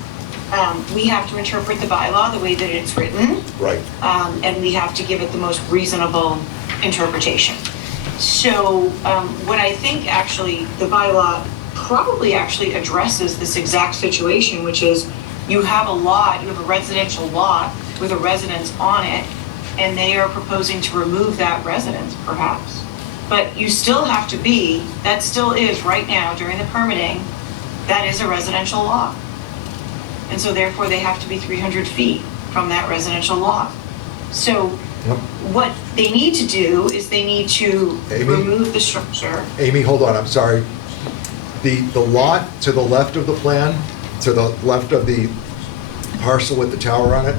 we have to interpret the bylaw the way that it's written. Right. And we have to give it the most reasonable interpretation. So what I think actually the bylaw probably actually addresses this exact situation, which is you have a residential lot with a residence on it, and they are proposing to remove that residence perhaps. But you still have to that still is right now during the permitting, that is a residential lot. And so therefore they have to be 300 feet from that residential lot. So Yep. what they need to do is they need to Amy? remove the structure. Amy, hold on, I'm sorry. The lot to the left of the plan, to the left of the parcel with the tower on it,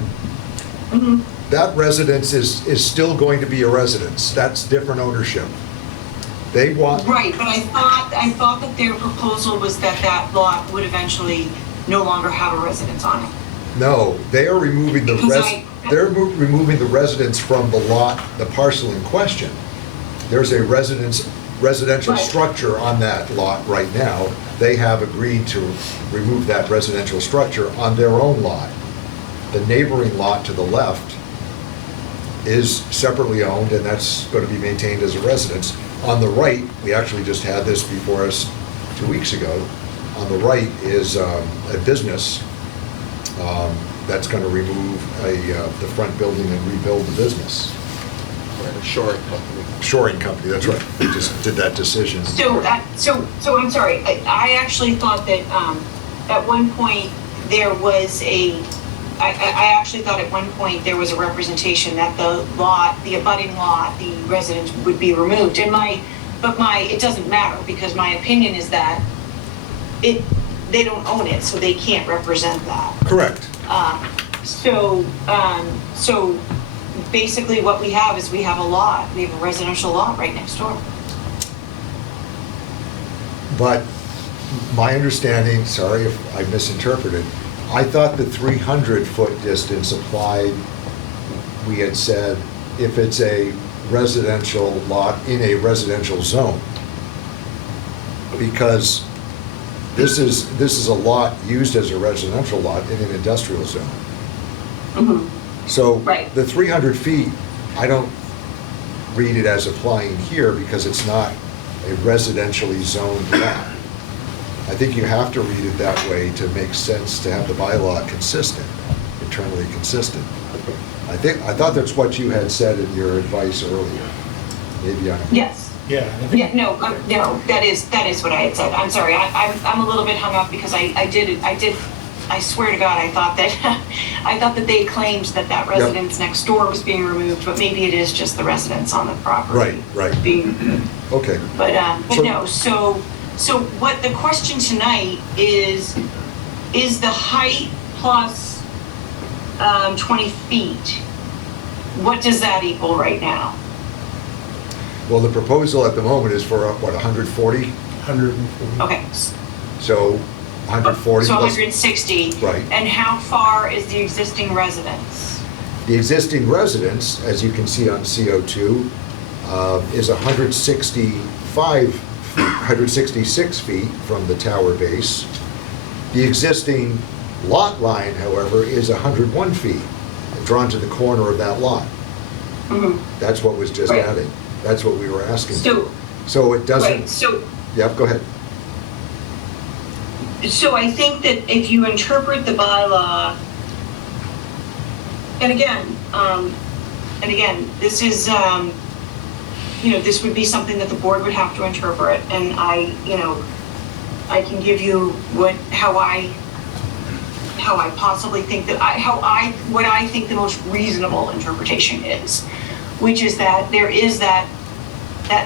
Mhm. that residence is still going to be a residence. That's different ownership. They want, Right, but I thought that their proposal was that that lot would eventually no longer have a residence on it. no, they are removing the Because removing the residence from the lot, the parcel in question. There's a residential Right. structure on that lot right now. They have agreed to remove that residential structure on their own lot. The neighboring lot to the left is separately owned, and that's going to be maintained as a residence. On the right, we actually just had this before us 2 weeks ago. On the right is a business that's going to remove the front building and rebuild the business. We're a shoring company. Shoring company, that's right. We just did that decision. So I'm sorry, I actually thought that at one point there was I actually thought at one point there was a representation that the abutting lot, the residence would be removed. It doesn't matter because my opinion is that they don't own it, so they can't represent that. Correct. So basically what we have is we have a residential lot right next door. But my understanding, sorry if I misinterpreted, I thought the 300-foot distance applied, we had said, if it's a residential lot in a residential zone. Because this is a lot used as a residential lot in an industrial zone. Mhm. So Right. the 300 feet, I don't read it as applying here because it's not a residentially zoned lot. I think you have to read it that way to make sense, to have the bylaw consistent, internally consistent. I thought that's what you had said in your advice earlier. Maybe I'm. Yes. Yeah, and I think Yeah, no, that is what I had said. I'm sorry, I'm a little bit hung up because I swear to God, I thought that they claimed that residence next door was being removed, but maybe it is just the residence on the property. Right. Being, Okay. but So- no, so what the question tonight is the height plus 20 feet, what does that equal right now? Well, the proposal at the moment is for, what, 140? 140. Okay, So 140 so plus. 160. Right. And how far is the existing residence? The existing residence, as you can see on CO2, is 166 feet from the tower base. The existing lot line, however, is 101 feet, drawn to the corner of that lot. Mhm. That's what was just Right. added. That's what we were asking. So, So it doesn't, right, so yep, go ahead. I think that if you interpret the bylaw, and again, this is, this would be something that the board would have to interpret, and I can give you how I possibly think that, what I think the most reasonable interpretation is, which is that there is that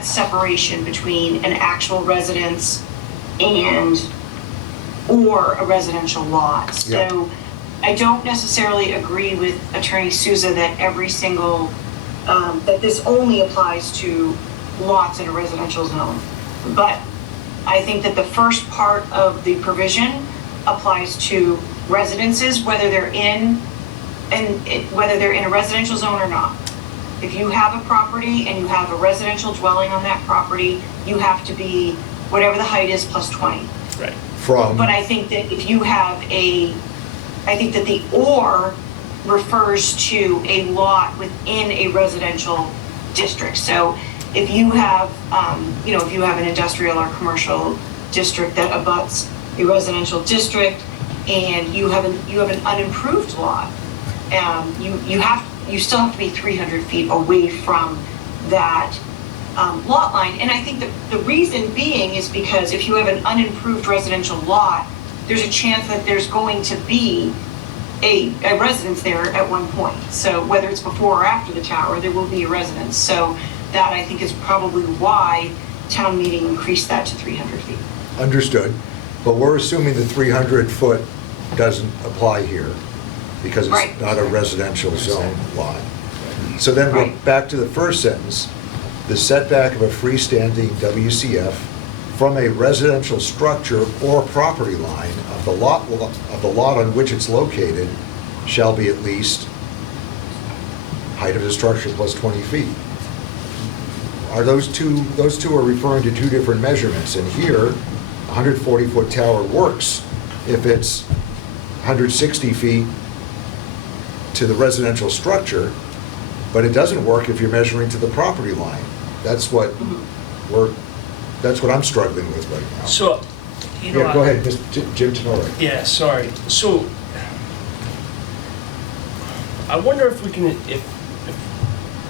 separation between an actual residence or a residential lot. Yeah. So I don't necessarily agree with Attorney Souza that every single, that this only applies to lots in a residential zone. But I think that the first part of the provision applies to residences, whether they're in a residential zone or not. If you have a property and you have a residential dwelling on that property, you have to be whatever the height is plus 20. right. From, But I think that if you have I think that the "or" refers to a lot within a residential district. So if you have, if you have an industrial or commercial district that abuts a residential district, and you have an unimproved lot, you still have to be 300 feet away from that lot line. And I think the reason being is because if you have an unimproved residential lot, there's a chance that there's going to be a residence there at one point. So whether it's before or after the tower, there will be a residence. So that, I think, is probably why town meeting increased that to 300 feet. understood, but we're assuming the 300-foot doesn't apply here because it's Right. not a residential zone lot. So then we're Right. back to the first sentence. The setback of a freestanding WCF from a residential structure or property line of the lot on which it's located shall be at least height of the structure plus 20 feet. Are those two are referring to two different measurements, and here, a 140-foot tower works if it's 160 feet to the residential structure, but it doesn't work if you're measuring to the property line. That's what I'm struggling with right now. So, you know. Yeah, go ahead, Mr. Jim Tenore. Yeah, sorry. So, I wonder if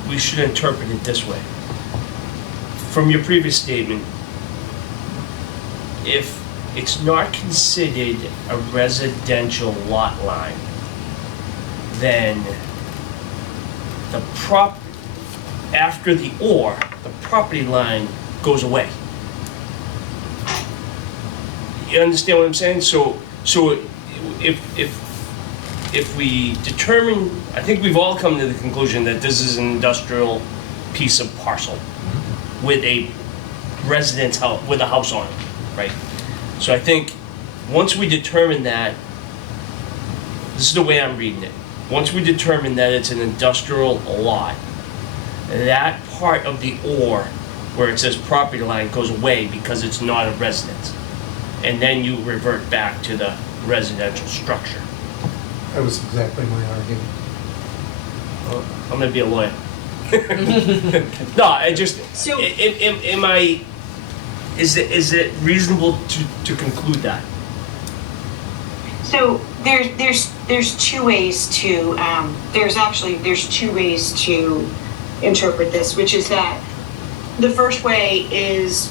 we should interpret it this way. From your previous statement, if it's not considered a residential lot line, then after the "or," the property line goes away. You understand what I'm saying? So if we determine, I think we've all come to the conclusion that this is an industrial piece of parcel with a residence house, with a house on it, right? So I think once we determine that, this is the way I'm reading it. Once we determine that it's an industrial lot, that part of the "or" where it says property line goes away because it's not a residence. And then you revert back to the residential structure. That was exactly my argument. I'm gonna be a lawyer. No, I just, So- is it reasonable to conclude that? So there's two ways to, there's two ways to interpret this, which is that the first way is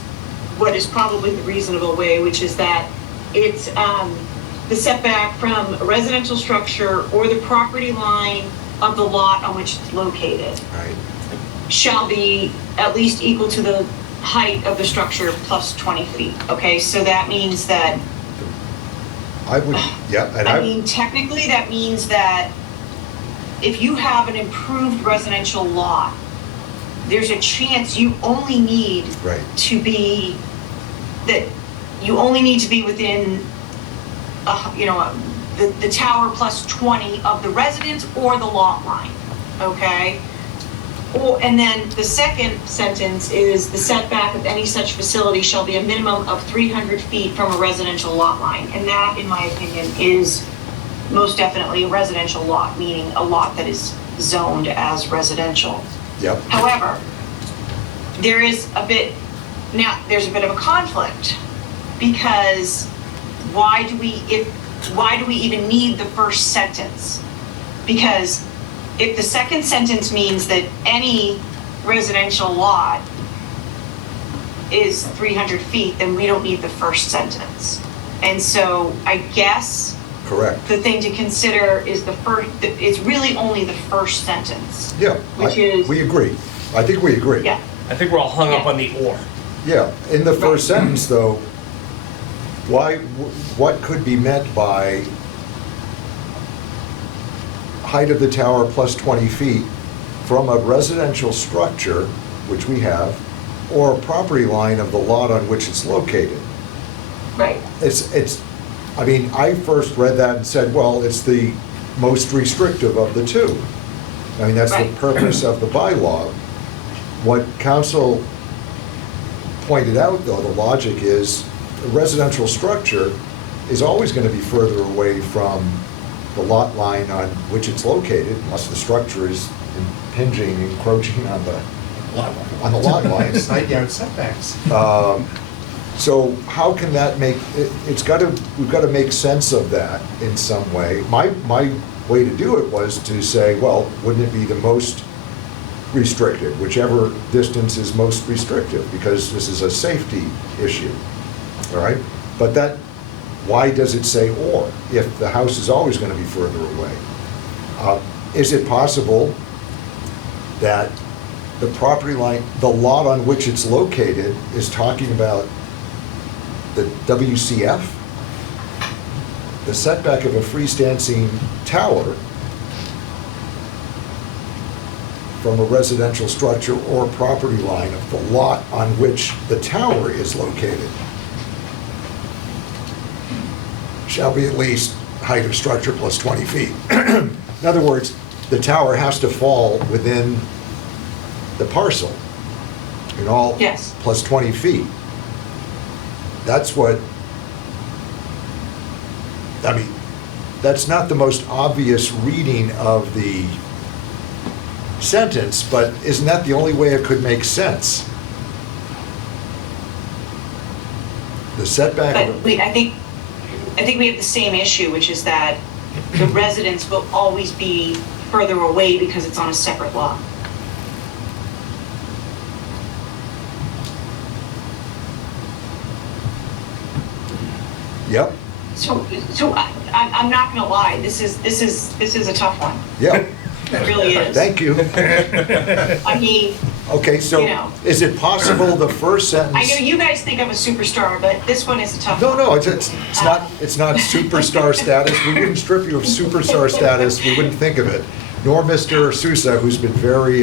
what is probably the reasonable way, which is that it's the setback from a residential structure or the property line of the lot on which it's located Right. shall be at least equal to the height of the structure plus 20 feet. Okay, so that means that, I would, yeah, and I mean, technically, that means that if you have an improved residential lot, there's a chance you only need Right. to be, that you only need to be within, the tower plus 20 of the residence or the lot line, okay? And then the second sentence is the setback of any such facility shall be a minimum of 300 feet from a residential lot line. And that, in my opinion, is most definitely a residential lot, meaning a lot that is zoned as residential. Yep. However, there's a bit of a conflict, because why do we even need the first sentence? Because if the second sentence means that any residential lot is 300 feet, then we don't need the first sentence. And so I guess Correct. the thing to consider is it's really only the first sentence. Yeah, Which is- we agree. I think we agree. Yeah, I think we're all hung up on the or. Yeah, in the first sentence, though, what could be meant by height of the tower plus 20 feet from a residential structure, which we have, or a property line of the lot on which it's located? right. I mean, I first read that and said, well, it's the most restrictive of the two. I mean, that's the Right. purpose of the bylaw. What council pointed out, though, the logic is a residential structure is always going to be further away from the lot line on which it's located, unless the structure is impinging, encroaching on the lot lines. Side yard setbacks. So how can that make, we've got to make sense of that in some way. My way to do it was to say, well, wouldn't it be the most restrictive, whichever distance is most restrictive, because this is a safety issue, all right? But why does it say or, if the house is always going to be further away? Is it possible that the property line, the lot on which it's located is talking about the WCF? The setback of a freestanding tower from a residential structure or property line of the lot on which the tower is located shall be at least height of structure plus 20 feet. In other words, the tower has to fall within the parcel, Yes. plus 20 feet. That's that's not the most obvious reading of the sentence, but isn't that the only way it could make sense? The setback. But I think we have the same issue, which is that the residence will always be further away because it's on a separate lot. Yep, So I'm not gonna lie, this is a tough one. yep, It really is. thank you. I mean, Okay, so You know. is it possible the first I know sentence? you guys think I'm a superstar, but this one is a tough No, one. no, it's not superstar status. We wouldn't strip you of superstar status. We wouldn't think of it. Nor Mr. Sousa, who's been very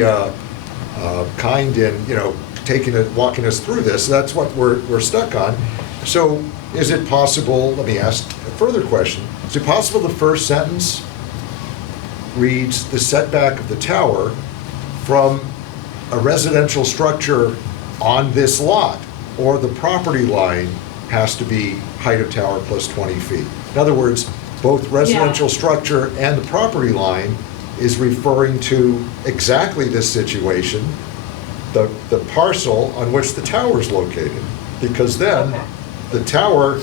kind in, walking us through this. That's what we're stuck on. So is it possible, let me ask a further question. Is it possible the first sentence reads, the setback of the tower from a residential structure on this lot, or the property line has to be height of tower plus 20 feet? In other words, both residential structure and the property line is referring to exactly this situation, the parcel on which the tower is located. Because then, Okay. the tower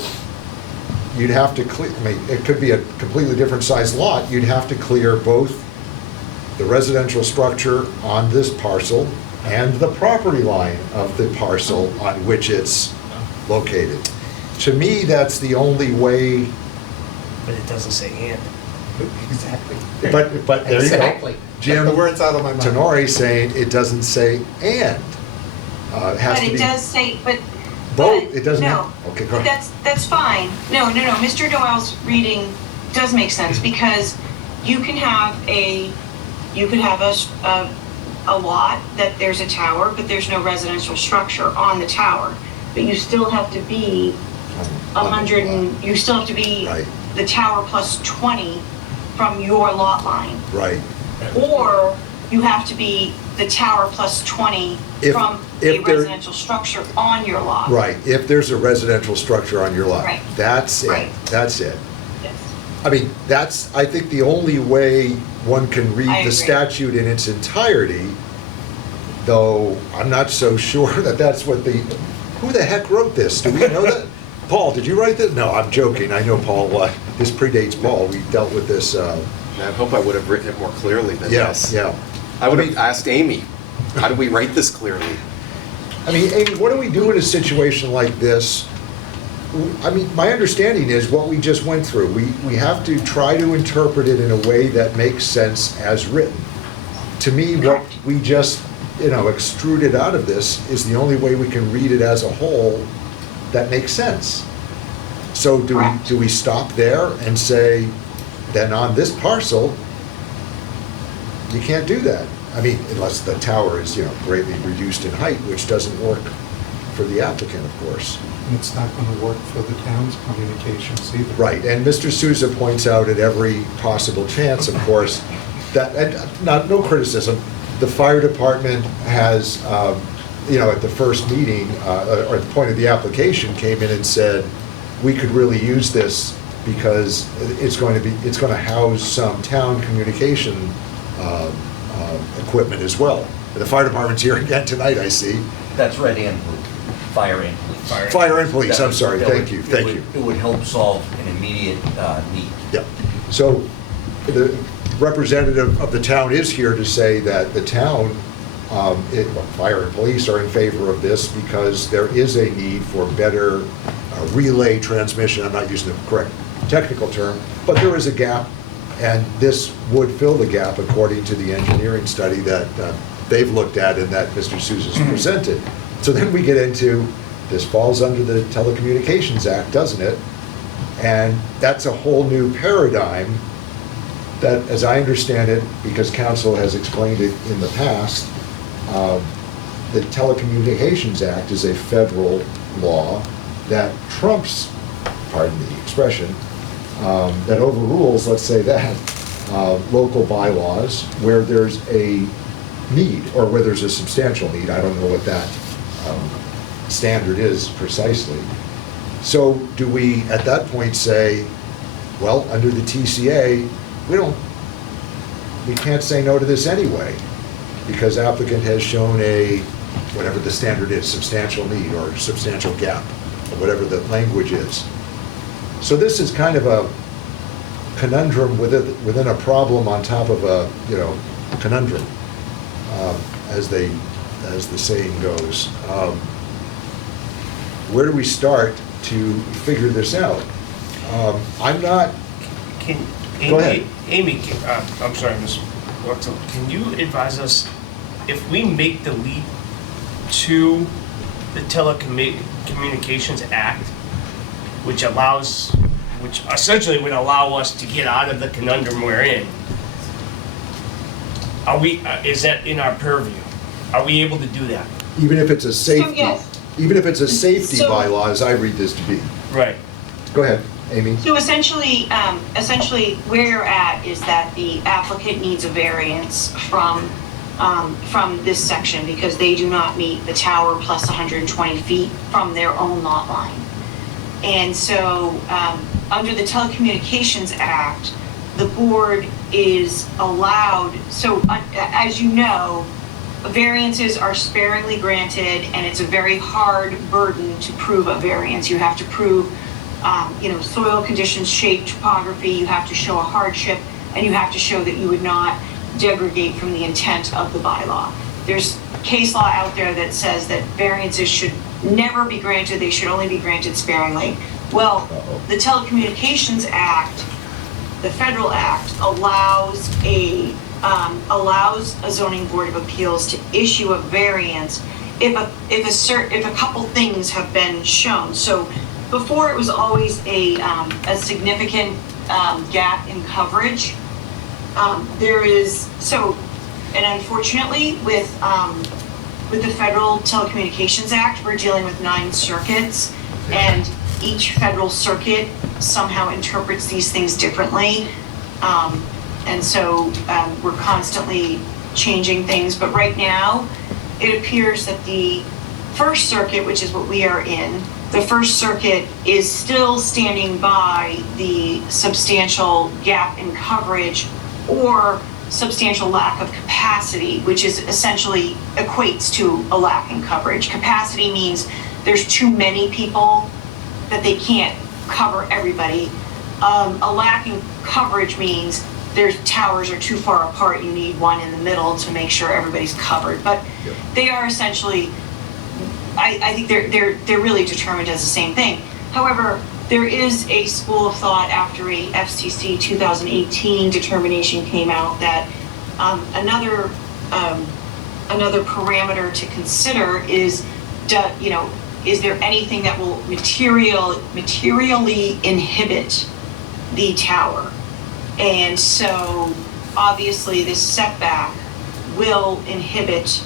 you'd have to clear, I mean, it could be a completely different sized lot. You'd have to clear both the residential structure on this parcel and the property line of the parcel on which it's located. To me, that's the only way, But it doesn't say and. Exactly. but there you go. Exactly. Jim The words out of my mouth. Tenori saying it doesn't say and. It has But to it be does say, but. both. It doesn't No. have, okay, go ahead. That's fine. No. Mr. Noel's reading does make sense because you can have a lot that there's a tower, but there's no residential structure on the tower. But you still have to be you still have to be Right. the tower plus 20 from your lot line. Right. Or you have to be the tower plus 20 If- from if a there- residential structure on your lot. Right, if there's a residential structure on your lot. Right. That's it, Right. that's it. Yes. I mean, that's, I think, the only way one can I read agree. the statute in its entirety, though I'm not so sure that that's what who the heck wrote this? Do we know that? Paul, did you write this? No, I'm joking. I know Paul, this predates Paul. We dealt with this, And I hope I would have written it more clearly than yeah, this. yeah. I would have asked Amy, how do we write this clearly? I mean, Amy, what do we do in a situation like this? I mean, my understanding is what we just went through. We have to try to interpret it in a way that makes sense as written. To me, what we just, extruded out of this is the only way we can read it as a whole that makes sense. So do we stop there and say, then on this parcel, you can't do that? I mean, unless the tower is, greatly reduced in height, which doesn't work for the applicant, of course. And it's not going to work for the town's communications either. Right, and Mr. Souza points out at every possible chance, of course, that, and no criticism, the fire department has, at the first meeting, or at the point of the application, came in and said, we could really use this because it's going to house some town communication equipment as well. And the fire department's here again tonight, I see. That's red and blue, fire and police. Fire and police, I'm sorry, That thank would- you, it thank would- you. It would help solve an immediate need. Yeah, so the representative of the town is here to say that the town, fire and police are in favor of this because there is a need for better relay transmission. I'm not using the correct technical term, but there is a gap, and this would fill the gap according to the engineering study that they've looked at and that Mr. Souza's presented. So then we get into, this falls under the Telecommunications Act, doesn't it? And that's a whole new paradigm that, as I understand it, because council has explained it in the past, the Telecommunications Act is a federal law that trumps, pardon the expression, that overrules, let's say that, local bylaws where there's a need, or where there's a substantial need. I don't know what that standard is precisely. So do we, at that point, say, well, under the TCA, we can't say no to this anyway, because applicant has shown a, whatever the standard is, substantial need or substantial gap, or whatever the language is. So this is kind of a conundrum within a problem on top of a, conundrum, as the saying goes. Where do we start to figure this out? I'm not, Go ahead. Amy, I'm sorry, Ms. Wetzel, can you advise us if we make the leap to the Telecommunications Act, which essentially would allow us to get out of the conundrum we're in? Is that in our purview? Are we able to do that? even if it's a safety, yes. even if it's a safety So- bylaw, as I read this to be. Right. Go ahead, Amy. So essentially where you're at is that the applicant needs a variance from this section because they do not meet the tower plus 120 feet from their own lot line. And so, under the Telecommunications Act, the board is allowed, as you know, variances are sparingly granted, and it's a very hard burden to prove a variance. You have to prove soil conditions, shape, topography, you have to show a hardship, and you have to show that you would not degrade from the intent of the bylaw. There's case law out there that says that variances should never be granted, they should only be granted sparingly. Well, the Telecommunications Act, the federal act, allows a zoning board of appeals to issue a variance if a couple things have been shown. So before, it was always a significant gap in coverage. And unfortunately, with the Federal Telecommunications Act, we're dealing with 9 circuits, and each federal circuit somehow interprets these things differently. And so we're constantly changing things. But right now, it appears that the First Circuit, which is what we are in, the First Circuit is still standing by the substantial gap in coverage or substantial lack of capacity, which is essentially equates to a lack in coverage. Capacity means there's too many people that they can't cover everybody. A lack in coverage means there's towers are too far apart, you need one in the middle to make sure everybody's covered. But they are essentially, I think they're really determined as the same thing. However, there is a school of thought after a FCC 2018 determination came out that another parameter to consider is, is there anything that will materially inhibit the tower? And so obviously this setback will inhibit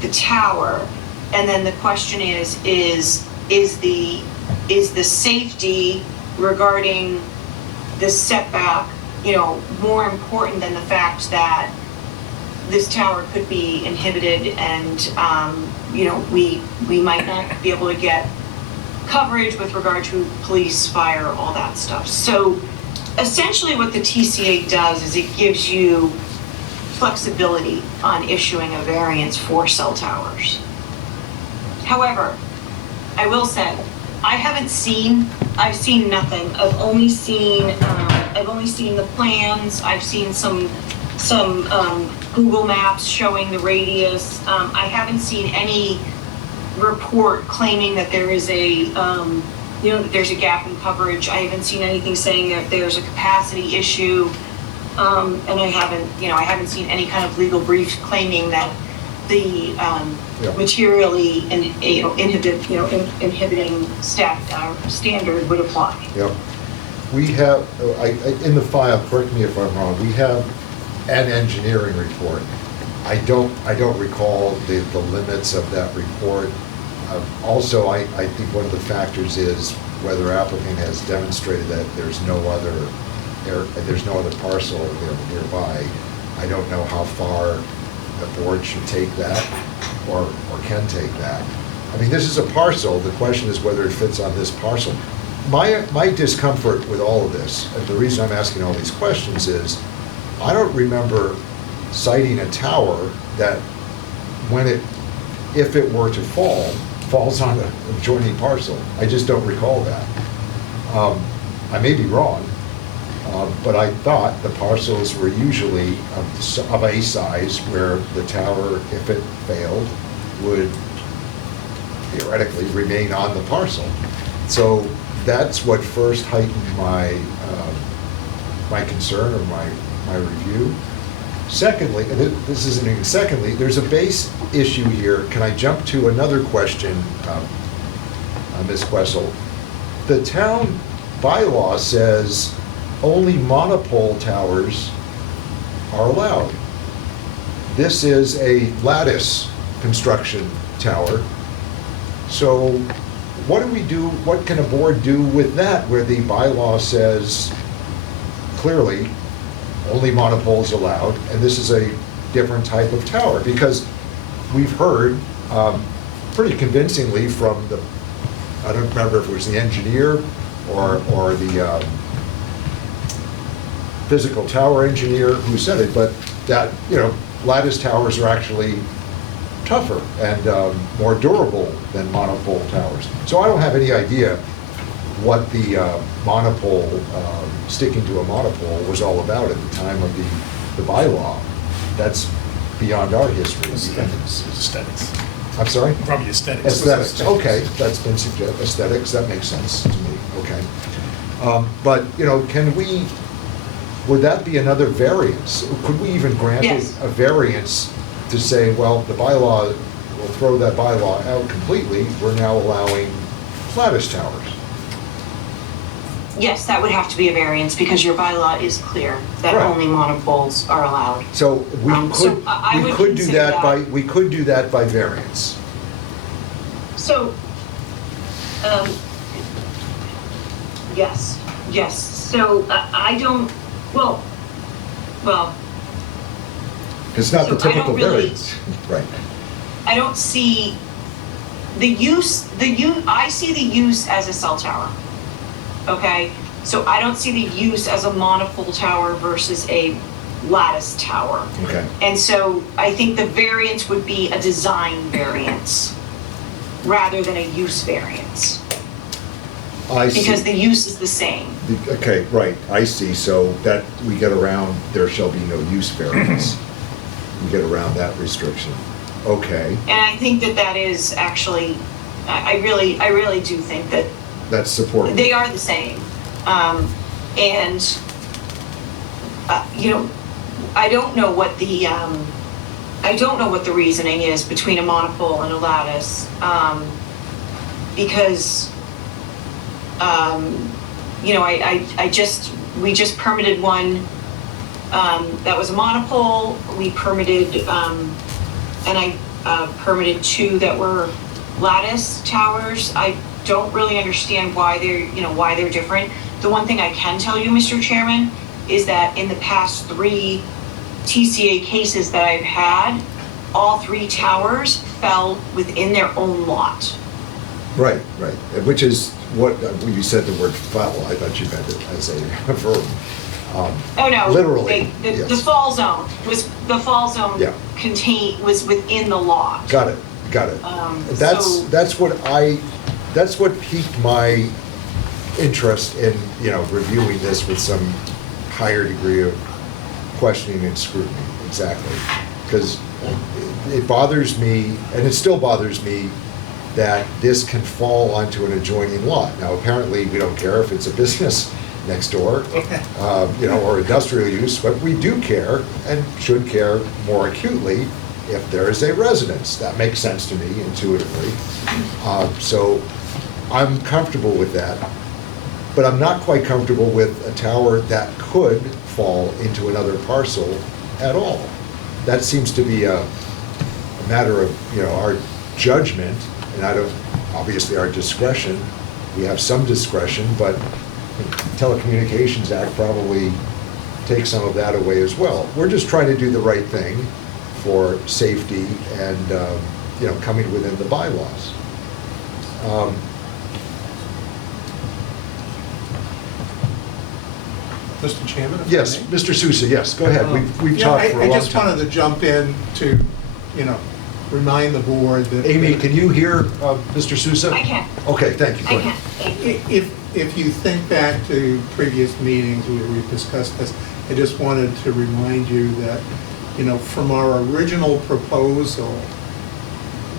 the tower. And then the question is the safety regarding the setback, more important than the fact that this tower could be inhibited and, we might not be able to get coverage with regard to police, fire, all that stuff. So essentially what the TCA does is it gives you flexibility on issuing a variance for cell towers. However, I will say, I've seen nothing. I've only seen the plans. I've seen some Google Maps showing the radius. I haven't seen any report claiming that there is that there's a gap in coverage. I haven't seen anything saying that there's a capacity issue, and I haven't seen any kind of legal brief claiming that the materially inhibiting standard would apply. Yep. We have, in the file, correct me if I'm wrong, we have an engineering report. I don't recall the limits of that report. Also, I think one of the factors is whether applicant has demonstrated that there's no other parcel nearby. I don't know how far the board should take that or can take that. I mean, this is a parcel. The question is whether it fits on this parcel. My discomfort with all of this, and the reason I'm asking all these questions is, I don't remember citing a tower that if it were to falls on an adjoining parcel. I just don't recall that. I may be wrong, but I thought the parcels were usually of a size where the tower, if it failed, would theoretically remain on the parcel. So that's what first heightened my concern or my review. Secondly, there's a base issue here. Can I jump to another question, Ms. Quessel? The town bylaw says only monopole towers are allowed. This is a lattice construction tower. So what do we do, what can a board do with that, where the bylaw says clearly only monopoles allowed, and this is a different type of tower? Because we've heard pretty convincingly from I don't remember if it was the engineer or the physical tower engineer who said it, but that, lattice towers are actually tougher and more durable than monopole towers. So I don't have any idea what the monopole, sticking to a monopole was all about at the time of the bylaw. That's beyond our history. Aesthetics. I'm sorry? Probably aesthetics. Aesthetics, okay, that's been suggested, aesthetics, that makes sense to me, okay. But, you know, would that be another variance? Could we even grant Yes. a variance to say, well, the bylaw, we'll throw that bylaw out completely, we're now allowing lattice towers? Yes, that would have to be a variance because your bylaw is clear that Right. only monopoles are allowed. So we So could, I we would could do consider that that. we could do that by variance. So, yes, so I don't, well, It's not the So I don't typical really- variance, right? I don't see I see the use as a cell tower. Okay? So I don't see the use as a monopole tower versus a lattice tower. Okay. And so I think the variance would be a design variance rather than a use variance. I see. Because the use is the same. Okay, right, I see, so that, we get around, there shall be no use variance. We get around that restriction. Okay, And I think that is actually, I really do think that that's supportable. they are the same. And, you know, I don't know what the reasoning is between a monopole and a lattice, because, you know, we just permitted one, that was a monopole. We permitted, and I permitted two that were lattice towers. I don't really understand why they're different. The one thing I can tell you, Mr. Chairman, is that in the past 3 TCA cases that I've had, all 3 towers fell within their own lot. Right, which is what, when you said the word fell, I thought you meant it as a verb. Oh, no. Literally, The yes. fall zone was Yeah. was within the lot. Got it. So- That's what piqued my interest in, you know, reviewing this with some higher degree of questioning and scrutiny, exactly. Because it bothers me, and it still bothers me, that this can fall onto an adjoining lot. Now, apparently, we don't care if it's a business next door, you know, or industrial use, but we do care and should care more acutely if there is a residence. That makes sense to me intuitively. So I'm comfortable with that, but I'm not quite comfortable with a tower that could fall into another parcel at all. That seems to be a matter of, you know, our judgment, and obviously our discretion. We have some discretion, but the Telecommunications Act probably takes some of that away as well. We're just trying to do the right thing for safety and, you know, coming within the bylaws. Mr. Chairman? if I Yes, may? Mr. Sousa, yes, go ahead. We've Yeah, talked for a long time. I just wanted to jump in to, you know, remind the board that. Amy, can you hear Mr. Sousa? I can. Okay, thank you. Go I ahead. can. Thank you. If you think back to previous meetings where we've discussed this, I just wanted to remind you that, you know, from our original proposal,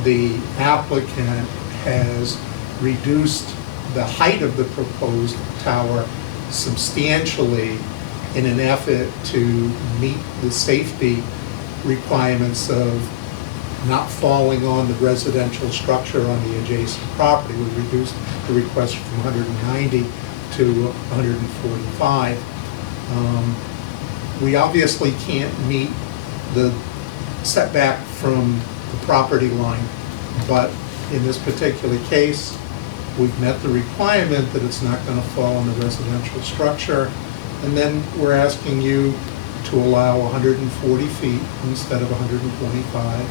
the applicant has reduced the height of the proposed tower substantially in an effort to meet the safety requirements of not falling on the residential structure on the adjacent property. We reduced the request from 190 to 145. We obviously can't meet the setback from the property line, but in this particular case, we've met the requirement that it's not going to fall on the residential structure. And then we're asking you to allow 140 feet instead of 125.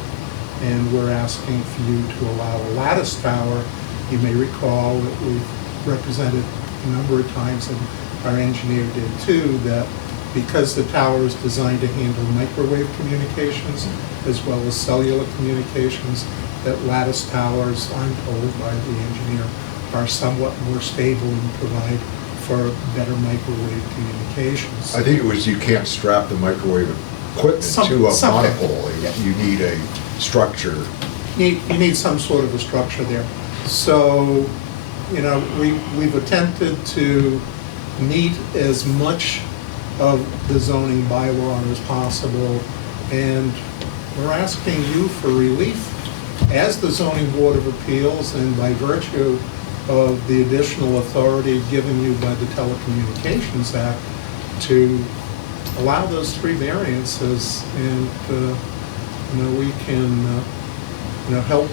And we're asking for you to allow a lattice tower. You may recall that we've represented a number of times, and our engineer did too, that because the tower is designed to handle microwave communications as well as cellular communications, that lattice towers, I'm told by the engineer, are somewhat more stable and provide for better microwave communications. I think it was you can't strap the microwave equipment Something. to a monopole. Yeah. You need a structure. You need some sort of a structure there. So, we've attempted to meet as much of the zoning bylaw as possible, and we're asking you for relief as the zoning board of appeals, and by virtue of the additional authority given you by the Telecommunications Act, to allow those 3 variances, and we can help,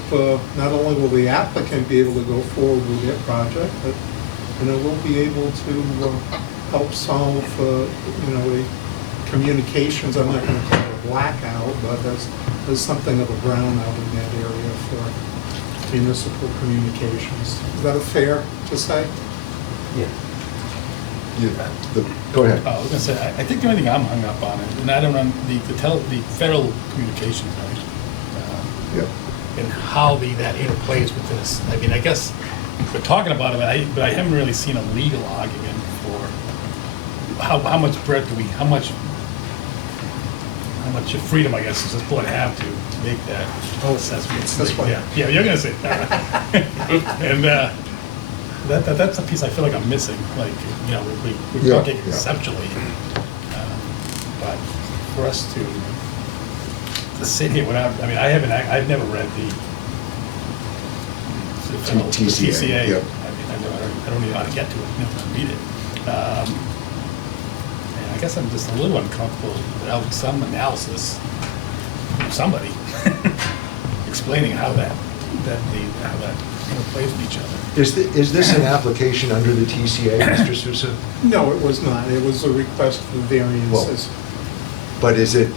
not only will the applicant be able to go forward with their project, but we'll be able to help solve a communications, I'm not going to call it a blackout, but there's something of a brownout in that area for municipal communications. Is that fair to say? Yeah. Go ahead. I was gonna say, I think the only thing I'm hung up on, and I don't run the Federal Communications Act, Yeah. and how that interplays with this. I mean, I guess we're talking about it, but I haven't really seen a legal argument for how much breadth do we, how much freedom, I guess, does this board have to make that assessment? That's why. Yeah, you're gonna say that. And that's a piece I feel like I'm missing, like, we're Yeah, talking yeah. conceptually. But for us to sit here without, I mean, I've never read the TCA, TCA. yep. I don't even know how to get to it, read it. And I guess I'm just a little uncomfortable without some analysis from somebody explaining how that interplays with each other. Is this an application under the TCA, Mr. Sousa? No, it was not. It was a request for variances. But is it,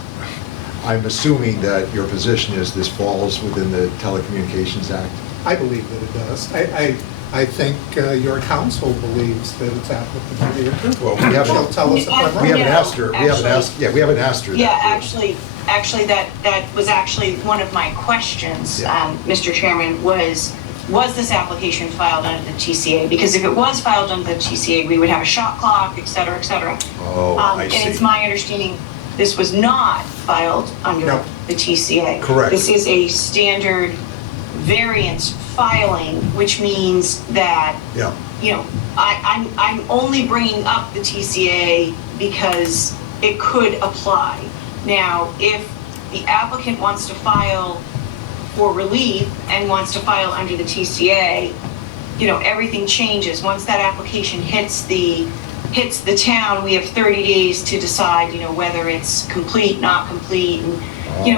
I'm assuming that your position is this falls within the Telecommunications Act? I believe that it does. I think your counsel believes that it's applicable here too. Well, we haven't- She'll tell us if I'm We wrong. haven't asked her, we haven't asked her that. Yeah, actually, that was actually one of my questions, Yeah. Mr. Chairman, was this application filed under the TCA? Because if it was filed under the TCA, we would have a shot clock, et cetera, et cetera. Oh, I And it's see. my understanding this was not filed under No. the TCA. Correct. This is a standard variance filing, which means that Yeah, I'm only bringing up the TCA because it could apply. Now, if the applicant wants to file for relief and wants to file under the TCA, everything changes. Once that application hits the town, we have 30 days to decide, whether it's complete, not complete, and,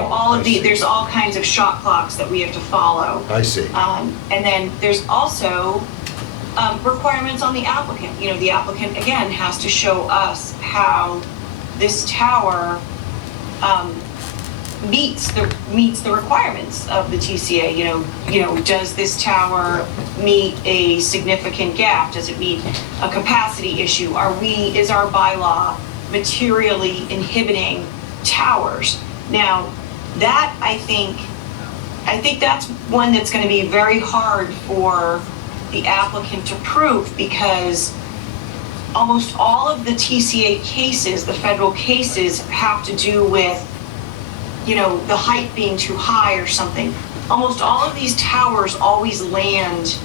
all I of see. there's all kinds of shot clocks that we have to follow. I see. And then there's also requirements on the applicant. The applicant, again, has to show us how this tower meets the requirements of the TCA. Does this tower meet a significant gap? Does it meet a capacity issue? Is our bylaw materially inhibiting towers? Now, that I think that's one that's going to be very hard for the applicant to prove, because almost all of the TCA cases, the federal cases, have to do with, the height being too high or something. Almost all of these towers always land,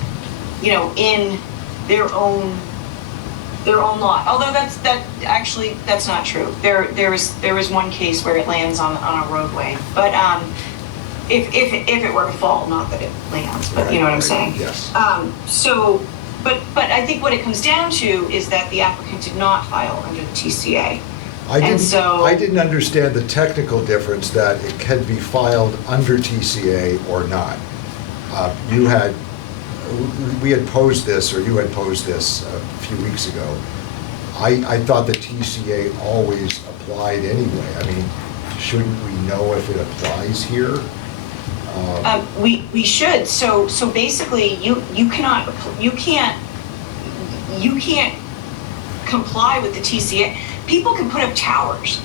in their own lot. Although that's not true. There is one case where it lands on a roadway. But if it were to fall, not that it lands, but you know what I'm saying. Yes. But I think what it comes down to is that the applicant did not file under the TCA. I And didn't understand the technical difference that it can be filed under TCA or not. We had posed this, or you had posed this a few weeks ago. I thought the TCA always applied anyway. I mean, shouldn't we know if it applies here? We should. So basically, you can't comply with the TCA. People can put up towers.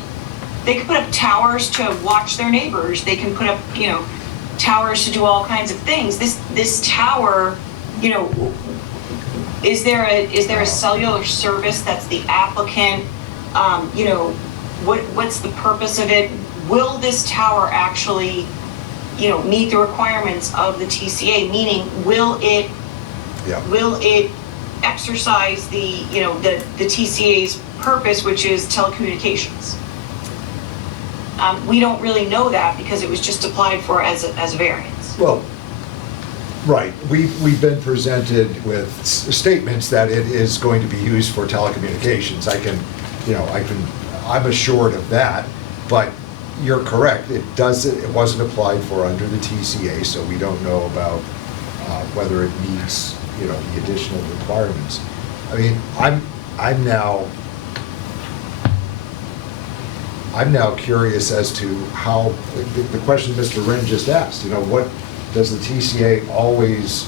They can put up towers to watch their neighbors. They can put up, towers to do all kinds of things. This tower, Is there a cellular service that's the applicant? You know, what's the purpose of it? Will this tower actually, you know, meet the requirements of the TCA? Meaning, will it exercise the, you know, the TCA's purpose, which is telecommunications? We don't really know that because it was just applied for as a variance. Well, right, we've been presented with statements that it is going to be used for telecommunications. I'm assured of that, but you're correct, it wasn't applied for under the TCA, so we don't know about whether it meets, you know, the additional requirements. I mean, I'm now curious as to how, the question Mr. Wren just asked, you know, what does the TCA always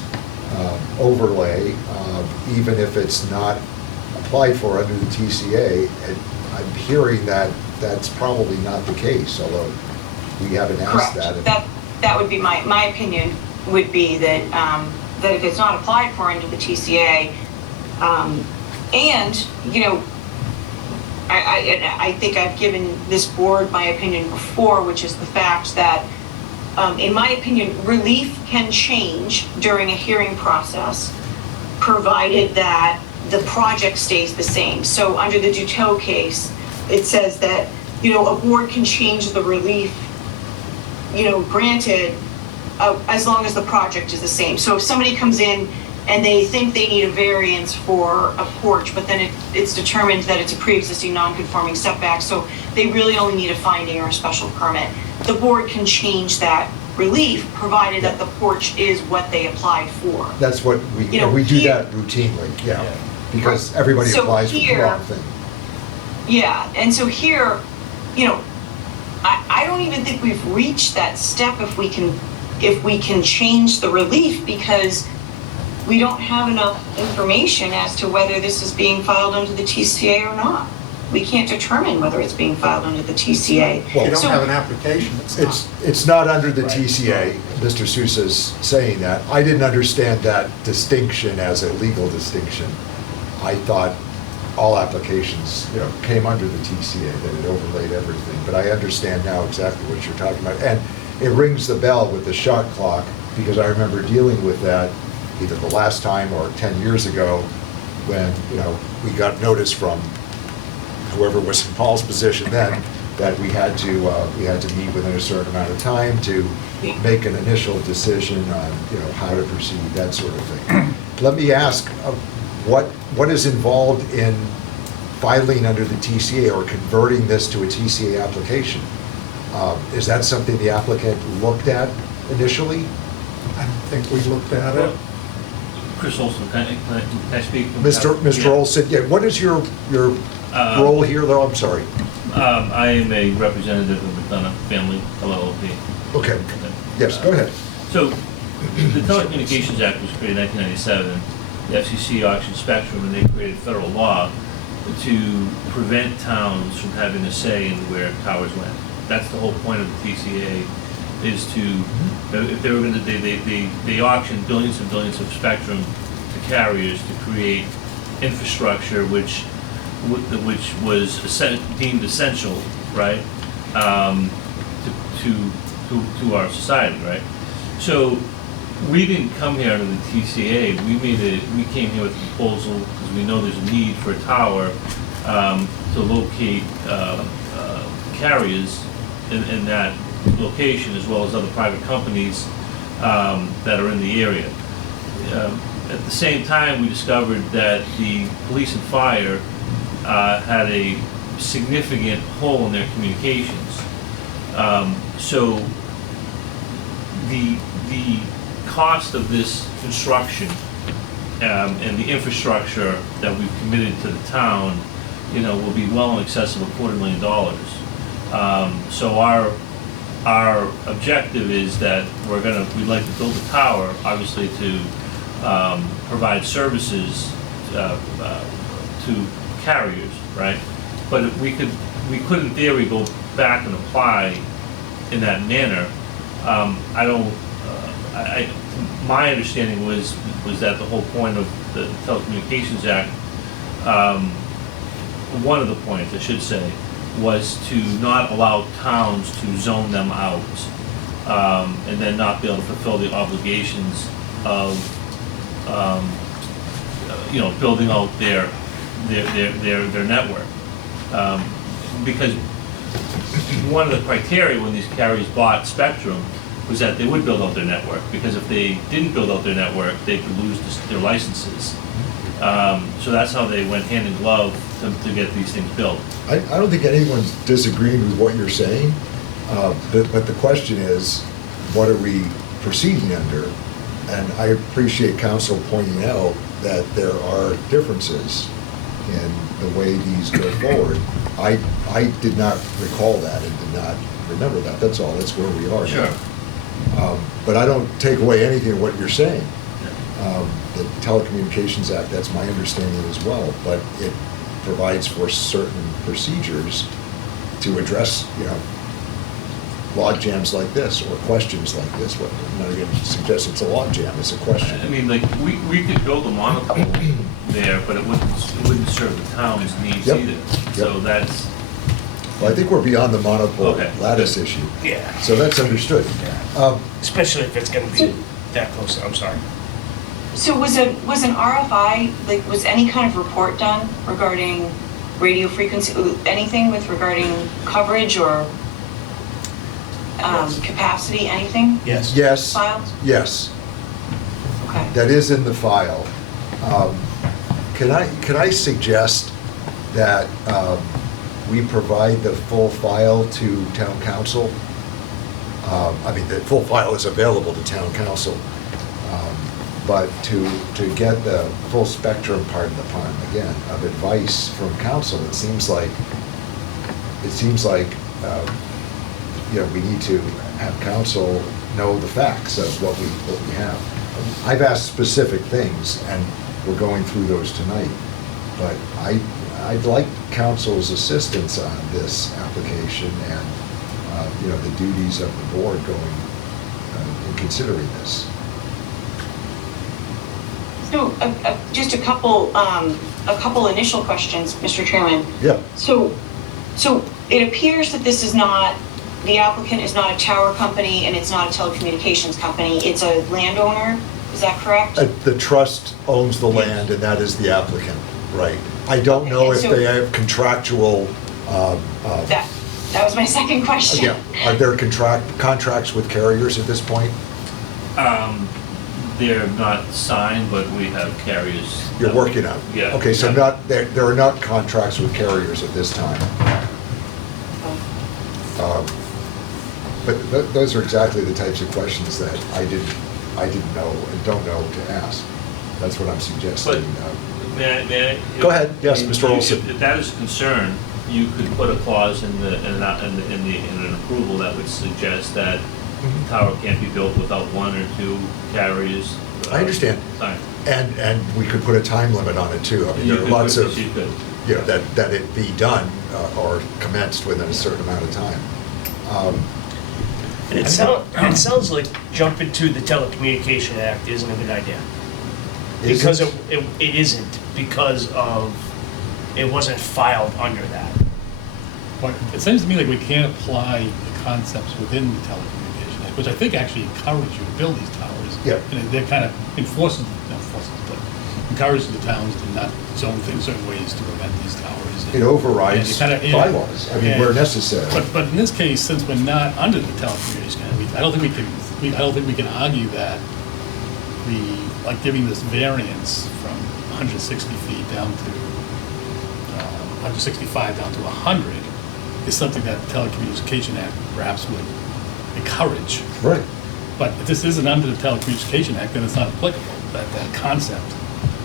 overlay, even if it's not applied for under the TCA? And I'm hearing that that's probably not the case, although we haven't asked Correct. that. That would be my opinion, would be that that if it's not applied for under the TCA, and, you know, I think I've given this board my opinion before, which is the fact that, in my opinion, relief can change during a hearing process, provided that the project stays the same. So under the Duteau case, it says that, you know, a board can change the relief, you know, granted, as long as the project is the same. So if somebody comes in and they think they need a variance for a porch, but then it's determined that it's a pre-existing non-conforming setback, so they really only need a finding or a special permit, the board can change that relief, provided that the porch is what they applied for. That's what we, You know, we do here- that routinely, yeah, because everybody So applies for the here- wrong thing. Yeah, and so here, you know, I don't even think we've reached that step if we can change the relief, because we don't have enough information as to whether this is being filed under the TCA or not. We can't determine whether it's being filed under the TCA. If you don't So- have an application, it's not. It's not under the TCA, Mr. Sousa's saying that. I didn't understand that distinction as a legal distinction. I thought all applications, you know, came under the TCA, that it overlaid everything. But I understand now exactly what you're talking about. And it rings the bell with the shot clock, because I remember dealing with that either the last time or 10 years ago, when, you know, we got notice from whoever was in Paul's position then, that we had to meet within a certain amount of time to make an initial decision on, you know, how to proceed, that sort of thing. Let me ask, what is involved in filing under the TCA or converting this to a TCA application? Is that something the applicant looked at initially? I don't think we looked at it. Chris Olson, can I speak? Mr. Olson, yeah, what is your role here, though? I'm sorry. I am a representative of McDonough Family LLP. Okay, yes, go ahead. So, the Telecommunications Act was created in 1997. The FCC auctioned spectrum, and they created federal law to prevent towns from having a say in where towers went. That's the whole point of the TCA, is to, if they were going to, they auctioned billions and billions of spectrum to carriers to create infrastructure which was deemed essential, right, to our society, right? So we didn't come here under the TCA. We came here with a proposal because we know there's a need for a tower to locate carriers in that location, as well as other private companies that are in the area. At the same time, we discovered that the police and fire had a significant hole in their communications. So the cost of this construction and the infrastructure that we've committed to the town, you know, will be well in excess of $250,000. So our objective is that we'd like to build a tower, obviously to provide services to carriers, right? But we could in theory go back and apply in that manner. my understanding was that the whole point of the Telecommunications Act, one of the points, I should say, was to not allow towns to zone them out, and then not be able to fulfill the obligations of, building out their network. Because one of the criteria when these carriers bought Spectrum was that they would build out their network, because if they didn't build out their network, they could lose their licenses. So that's how they went hand in glove to get these things built. I don't think anyone's disagreeing with what you're saying, but the question is, what are we proceeding under? And I appreciate council pointing out that there are differences in the way these go forward. I did not recall that and did not remember that, that's all, that's where we are now. Sure. But I don't take away anything of what you're saying. The Telecommunications Act, that's my understanding as well, but it provides for certain procedures to address, log jams like this or questions like this. Well, I'm not going to suggest it's a log jam, it's a question. I mean, like, we could build a monopole there, but it wouldn't serve the town's needs Yep. either. So that's, Well, I think we're beyond the monopole Okay. lattice issue. Yeah, So that's understood. especially if it's gonna be that close, I'm sorry. So was an RFI, like, was any kind of report done regarding radio frequency, anything regarding coverage or capacity, anything Yes. Yes, filed? yes, Okay. that is in the file. Can I suggest that we provide the full file to town council? I mean, the full file is available to town council, but to get the full spectrum, pardon the pun, again, of advice from council, it seems like we need to have council know the facts of what we have. I've asked specific things, and we're going through those tonight, but I'd like council's assistance on this application and, the duties of the board going, in considering this. So, just a couple initial questions, Mr. Chairman. Yeah. So it appears that this is not, the applicant is not a tower company and it's not a telecommunications company, it's a landowner, is that correct? The trust owns the land, and that is the applicant, right? I don't know if Okay, so- they have contractual, That was my second question. yeah, are there contracts with carriers at this point? they're not signed, but we have carriers. You're working on? Yeah. Okay, so there are not contracts with carriers at this time. But those are exactly the types of questions that I didn't know and don't know to ask. That's what I'm suggesting. May I? Go ahead. Yes, I mean, Mr. Olson. If that is a concern, you could put a clause in an approval that would suggest that the tower can't be built without one or two carriers. I understand. Signed. And we could put a time limit on it too. I mean, there are lots of, You could. that it be done or commenced within a certain amount of time. And it sounds like jumping to the Telecommunication Act isn't a good idea. Because Isn't? it isn't, because of, it wasn't filed under that. But it seems to me like we can't apply the concepts within the Telecommunication Act, which I think actually encourage you to build these towers. Yeah. And they're kind of but encouraging the towns to not zone things certain ways to prevent these towers. It overrides And it kinda- bylaws, I mean, where necessary. But in this case, since we're not under the Telecommunication Act, I don't think we can argue that like giving this variance from 160 feet down to 165 down to 100 is something that the Telecommunication Act perhaps would encourage. Right. But if this isn't under the Telecommunication Act, then it's not applicable. That concept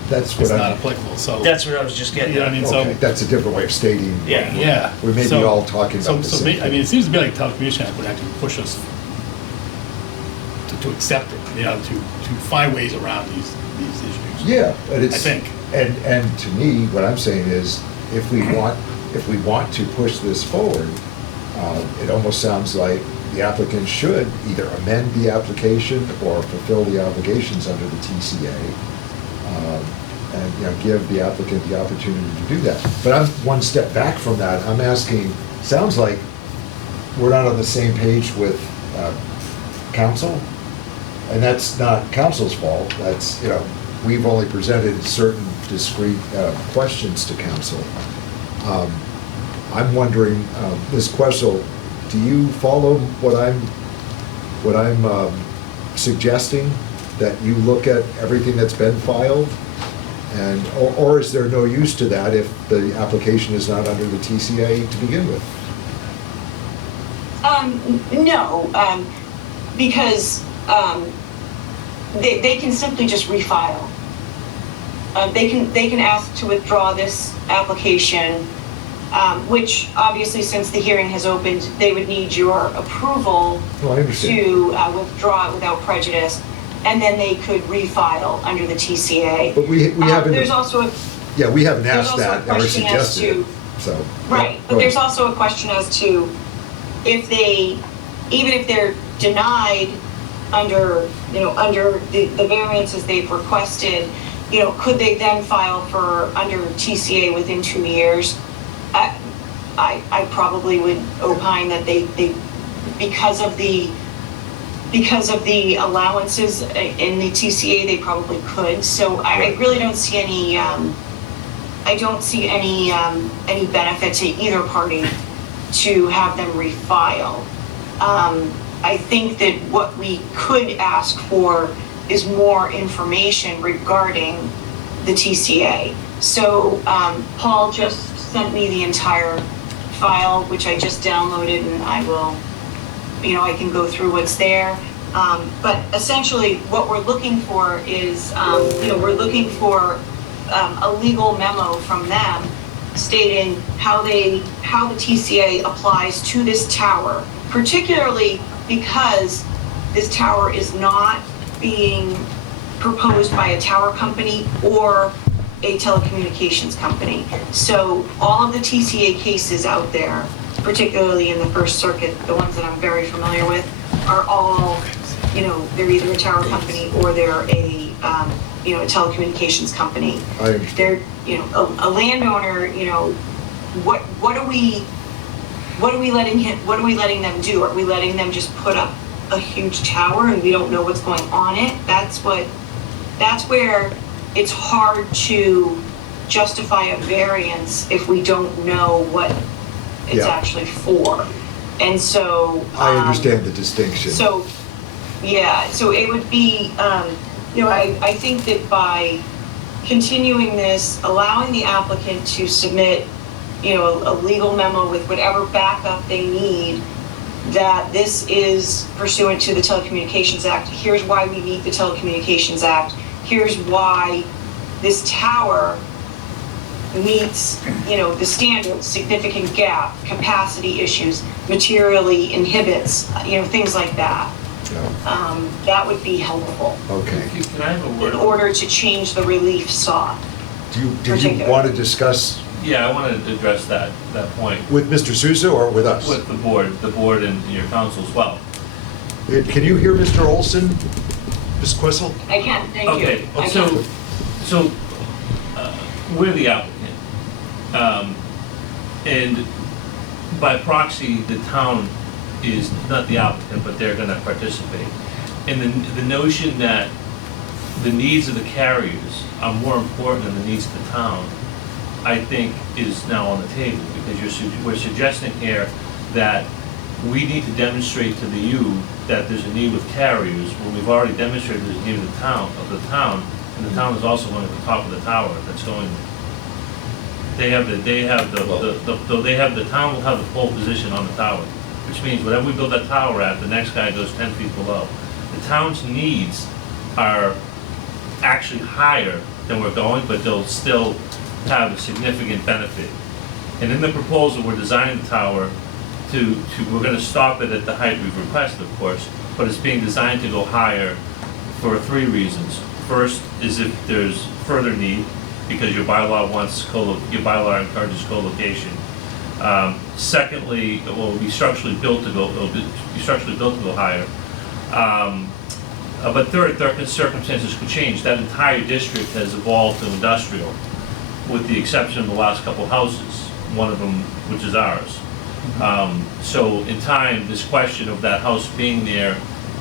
That's is what not I'm, applicable. So That's what I was just getting You know at. what I mean? okay, that's a different way of stating. Yeah. yeah, We may be So- all talking about the same I mean, it thing. seems to me like Telecommunication Act would actually push us to accept it. To find ways around these issues. Yeah, but it's. I think. And to me, what I'm saying is, if we want to push this forward, it almost sounds like the applicant should either amend the application or fulfill the obligations under the TCA, and, you know, give the applicant the opportunity to do that. But I'm one step back from that. I'm asking, sounds like we're not on the same page with council, and that's not council's fault. That's, you know, we've only presented certain discrete questions to council. I'm wondering, Ms. Questle, do you follow what I'm suggesting? That you look at everything that's been filed? And, or is there no use to that if the application is not under the TCA to begin with? No, because they can simply just refile. They can ask to withdraw this application, which obviously, since the hearing has opened, they would need your approval Oh, I understand. to withdraw it without prejudice, and then they could refile under the TCA. But we haven't. There's also a Yeah, we haven't there's asked also a that or question as suggested it, to- so. Right, Go but there's ahead. also a question as to if they, even if they're denied under, you know, under the variances they've requested, you know, could they then file for under TCA within 2 years? I probably would opine that they because of the allowances in the TCA, they probably could. So I really don't see any, I don't see any benefit to either party to have them refile. I think that what we could ask for is more information regarding the TCA. So Paul just sent me the entire file, which I just downloaded, and I will, you know, I can go through what's there. But essentially what we're looking for is, you know, we're looking for a legal memo from them stating how the TCA applies to this tower, particularly because this tower is not being proposed by a tower company or a telecommunications company. So all of the TCA cases out there, particularly in the First Circuit, the ones that I'm very familiar with, are all, you know, they're either a tower company or they're a, you know, a telecommunications company. I understand. They're, you know, a landowner, you know, what are we letting them do? Are we letting them just put up a huge tower and we don't know what's going on it? That's where it's hard to justify a variance if we don't know what it's Yeah. actually for. And so I understand the distinction. so, yeah, so it would be, you know, I think that by continuing this, allowing the applicant to submit, you know, a legal memo with whatever backup they need, that this is pursuant to the Telecommunications Act. Here's why we need the Telecommunications Act. Here's why this tower meets, you know, the standards, significant gap, capacity issues, materially inhibits, you know, things like that. Yeah. That would be helpful Okay. Can I have a in word? order to change the relief sought. Do you Particular. want to discuss Yeah, I want to address that point with Mr. Souza or with us? with the board and your council as well. Can you hear Mr. Olson, Ms. Quissel? I can, thank you. Okay, I so, can. so, we're the applicant. And by proxy, the town is not the applicant, but they're gonna participate. And the notion that the needs of the carriers are more important than the needs of the town, I think is now on the table, because we're suggesting here that we need to demonstrate to you that there's a need with carriers, when we've already demonstrated there's a need of the town, and the town is also going at the top of the tower that's going. The town will have the pole position on the tower, which means whatever we build that tower at, the next guy goes 10 feet below. The town's needs are actually higher than we're going, but they'll still have a significant benefit. And in the proposal, we're designing the tower we're gonna stop it at the height we've requested, of course, but it's being designed to go higher for 3 reasons. First is if there's further need, because your bylaw encourages co-location. Secondly, it will be structurally built to go, higher. But third, circumstances could change. That entire district has evolved to industrial, with the exception of the last couple houses, one of them which is ours. So in time, this question of that house being there,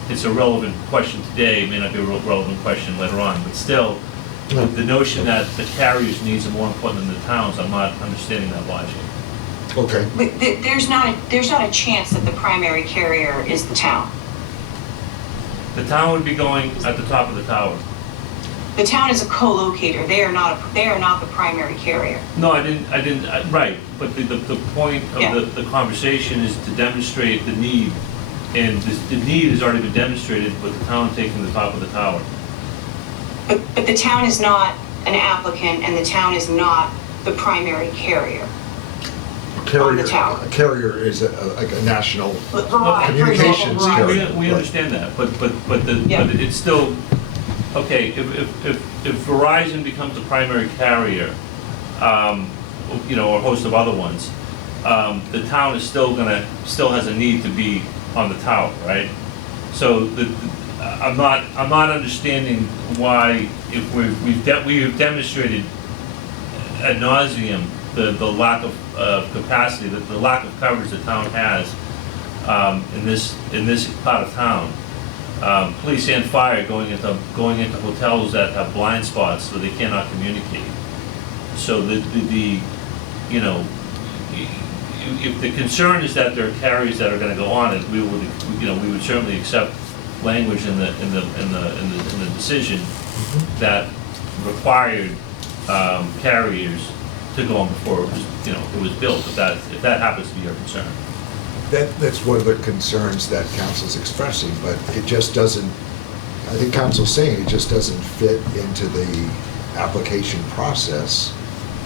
it's a relevant question today, it may not be a relevant question later on, but still, the notion that the carrier's needs are more important than the town's, I'm not understanding that logic. Okay. But there's not a chance that the primary carrier is the town. The town would be going at the top of the tower. The town is a co-locator. They are not the primary carrier. No, I didn't, right, but the point Yeah. of the conversation is to demonstrate the need, and the need has already been demonstrated with the town taking the top of the tower. But the town is not an applicant, and the town is not the primary carrier. On the tower. A carrier is like a national Right, communications right. carrier. We understand that, but Yeah. it's still, okay, if Verizon becomes the primary carrier, or a host of other ones, the town is still has a need to be on the tower, right? So I'm not understanding why, if we've demonstrated ad nauseum the lack of capacity, the lack of coverage the town has in this part of town. Police and fire going into hotels that have blind spots so they cannot communicate. So if the concern is that there are carriers that are going to go on it, we would certainly accept language in the decision that required carriers to go on before it was built. If that happens to be your concern. That's one of the concerns that council's expressing, but it just doesn't, I think council's saying it just doesn't fit into the application process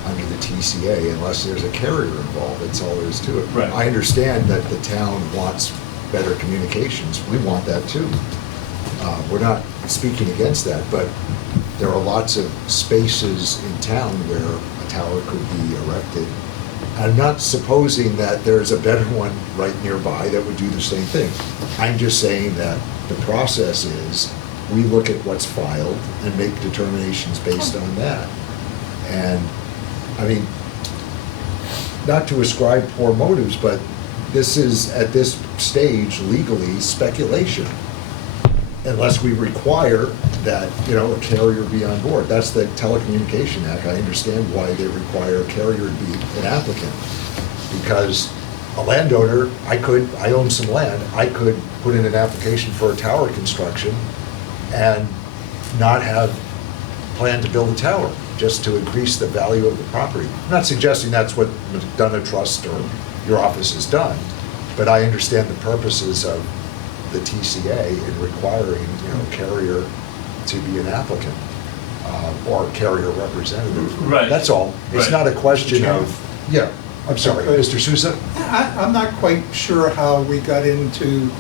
under the TCA unless there's a carrier involved. That's all there is to it. Right. I understand that the town wants better communications. We want that too. We're not speaking against that, but there are lots of spaces in town where a tower could be erected. I'm not supposing that there's a better one right nearby that would do the same thing. I'm just saying that the process is, we look at what's filed and make determinations based on that. And, I mean, not to ascribe poor motives, but this is, at this stage, legally speculation. Unless we require that, a carrier be on board. That's the Telecommunication Act. I understand why they require a carrier to be an applicant. Because a landowner, I own some land, I could put in an application for a tower construction and not have planned to build a tower, just to increase the value of the property. I'm not suggesting that's what McDonough Trust or your office has done, but I understand the purposes of the TCA in requiring, carrier to be an applicant, or carrier representative. Right. That's all. It's Right. not a question of, yeah, I'm sorry, Okay. Mr. Souza? I'm not quite sure how we got into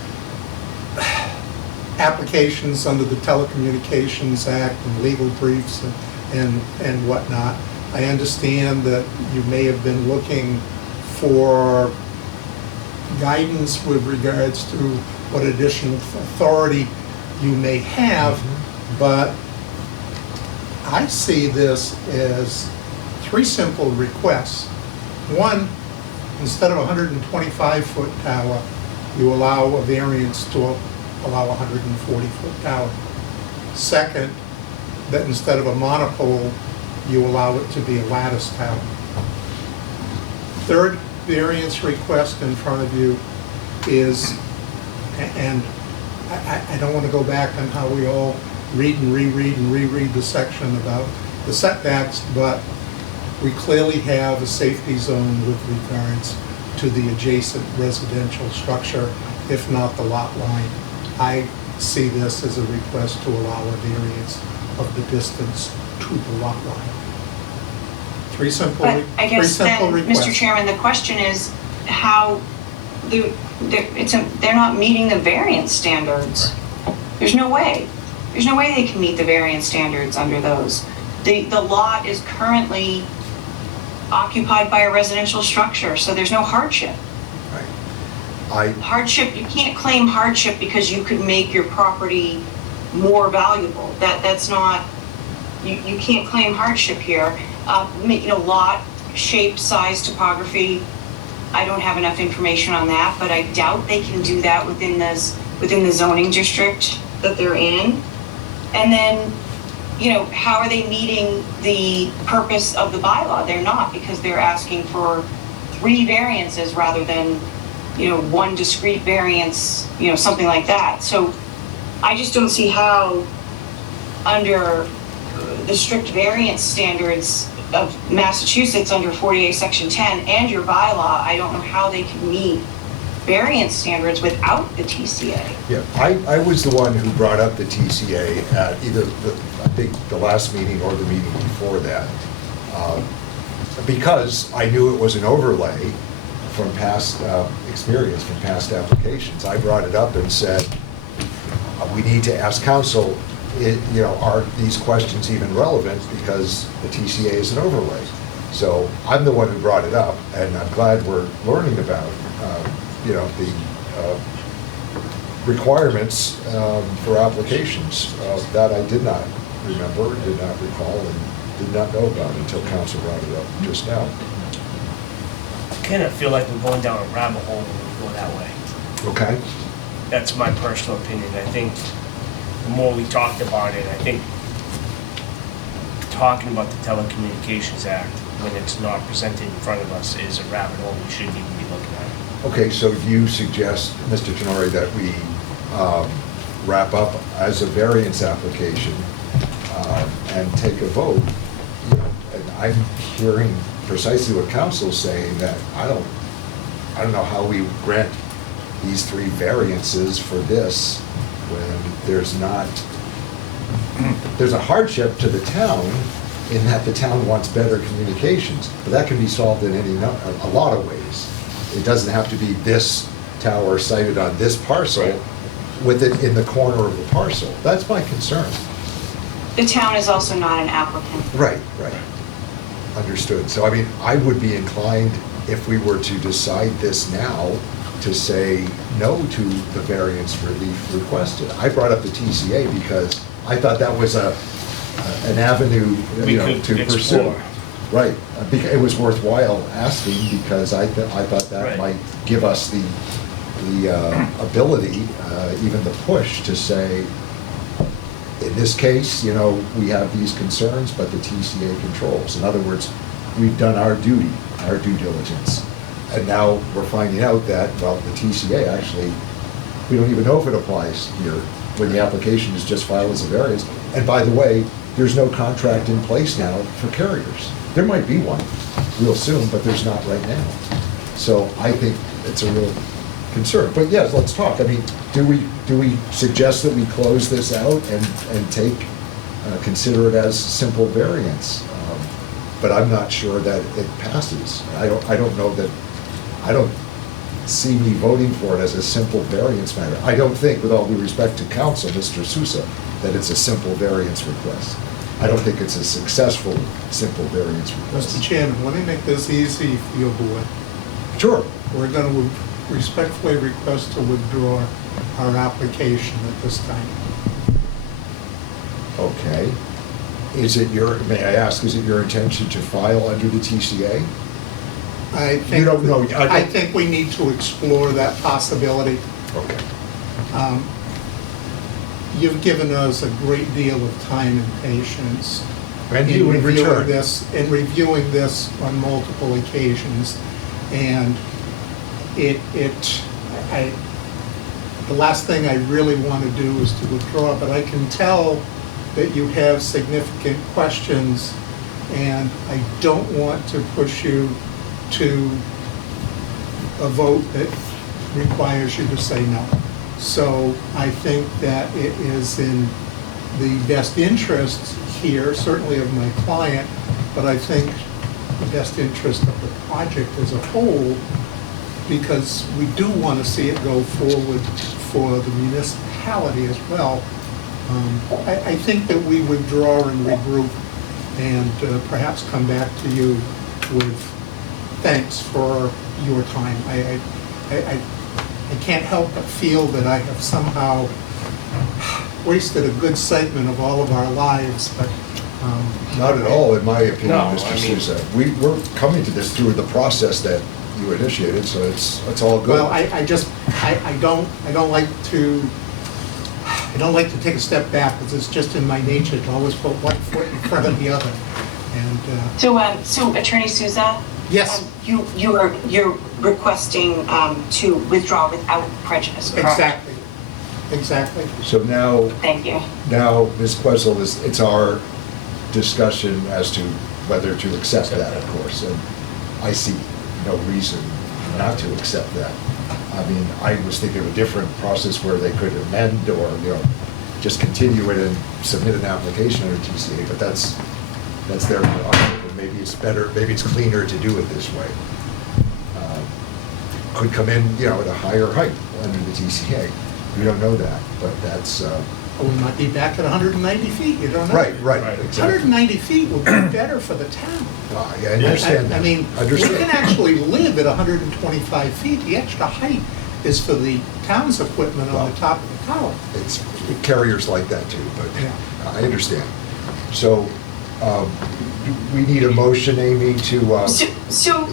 applications under the Telecommunications Act and legal briefs and whatnot. I understand that you may have been looking for guidance with regards to what additional authority you may have, but I see this as three simple requests. One, instead of a 125-foot tower, you allow a variance to allow a 140-foot tower. Second, that instead of a monopole, you allow it to be a lattice tower. Third variance request in front of you is, and I don't want to go back on how we all read and reread the section about the setbacks, but we clearly have a safety zone with regards to the adjacent residential structure, if not the lot line. I see this as a request to allow a variance of the distance to the lot line. Three simple But I guess then, requests. Mr. Chairman, the question is how they're not meeting the variance standards. There's no way they can meet the variance standards under those. The lot is currently occupied by a residential structure, so there's no hardship. I, Hardship, you can't claim hardship because you could make your property more valuable. That's not, you can't claim hardship here. Lot, shape, size, topography, I don't have enough information on that, but I doubt they can do that within the zoning district that they're in. And then, how are they meeting the purpose of the bylaw? They're not, because they're asking for 3 variances rather than, 1 discrete variance, something like that. So I just don't see how, under the strict variance standards of Massachusetts under 48 Section 10 and your bylaw, I don't know how they can meet variance standards without the TCA. yeah, I was the one who brought up the TCA at either, I think, the last meeting or the meeting before that, because I knew it was an overlay from past experience, from past applications. I brought it up and said, we need to ask council, are these questions even relevant, because the TCA is an overlay. So I'm the one who brought it up, and I'm glad we're learning about, the requirements for applications that I did not remember, did not recall, and did not know about until council brought it up just now. I kind of feel like we're going down a rabbit hole when we go that way. Okay? That's my personal opinion. I think the more we talked about it, I think talking about the Telecommunications Act when it's not presented in front of us is a rabbit hole we shouldn't even be looking at. Okay, so you suggest, Mr. Tenori, that we wrap up as a variance application and take a vote. And I'm hearing precisely what council's saying, that I don't know how we grant these 3 variances for this when there's a hardship to the town in that the town wants better communications, but that can be solved in a lot of ways. It doesn't have to be this tower sited on this parcel with it in the corner of the parcel. That's my concern. The town is also not an applicant. Right. Understood. So, I would be inclined, if we were to decide this now, to say no to the variance relief requested. I brought up the TCA because I thought that was an avenue, to pursue. Right. It was worthwhile asking, because I thought that might give us the ability, even the push to say, in this case, we have these concerns, but the TCA controls. In other words, we've done our duty, our due diligence. And now we're finding out that, well, the TCA actually, we don't even know if it applies here when the application is just filed as a variance. And by the way, there's no contract in place now for carriers. There might be one real soon, but there's not right now. So I think it's a real concern. But yes, let's talk. Do we suggest that we close this out and take, consider it as simple variance? But I'm not sure that it passes. I don't see me voting for it as a simple variance matter. I don't think, with all due respect to counsel, Mr. Sousa, that it's a simple variance request. I don't think it's a successful simple variance request. Mr. Chairman, let me make this easy for your board. Sure. We're going to respectfully request to withdraw our application at this time. Okay. May I ask, is it your intention to file under the TCA? I think, You don't know. I think we need to explore that possibility. Okay. You've given us a great deal of time and patience And you in return. in reviewing this on multiple occasions. And the last thing I really want to do is to withdraw, but I can tell that you have significant questions, and I don't want to push you to a vote that requires you to say no. So I think that it is in the best interest here, certainly of my client, but I think the best interest of the project as a whole, because we do want to see it go forward for the municipality as well. I think that we withdraw and regroup and perhaps come back to you with thanks for your time. I can't help but feel that I have somehow wasted a good segment of all of our lives, but. Not at all, in my opinion, No, Mr. I mean- Souza. We're coming to this through the process that you initiated, so it's all good. Well, I don't like to take a step back, because it's just in my nature to always put one foot in front of the other. And, So Attorney Souza? yes, You're requesting to withdraw without prejudice, correct? exactly. So now, Thank you. Ms. Questle, it's our discussion as to whether to accept that, of course. And I see no reason not to accept that. I mean, I was thinking of a different process where they could amend or, just continue it and submit an application under TCA, but that's their prerogative. And maybe it's better, maybe it's cleaner to do it this way. Could come in, at a higher height under the TCA. We don't know that, but that's, We might be back at 190 feet, you don't know. right, exactly. 190 feet would be better for the town. I understand that. I mean, we Understand. can actually live at 125 feet. The extra height is for the town's equipment on the top of the tower. It's carriers like that too, but Yeah. I understand. So, we need a motion, Amy, to, So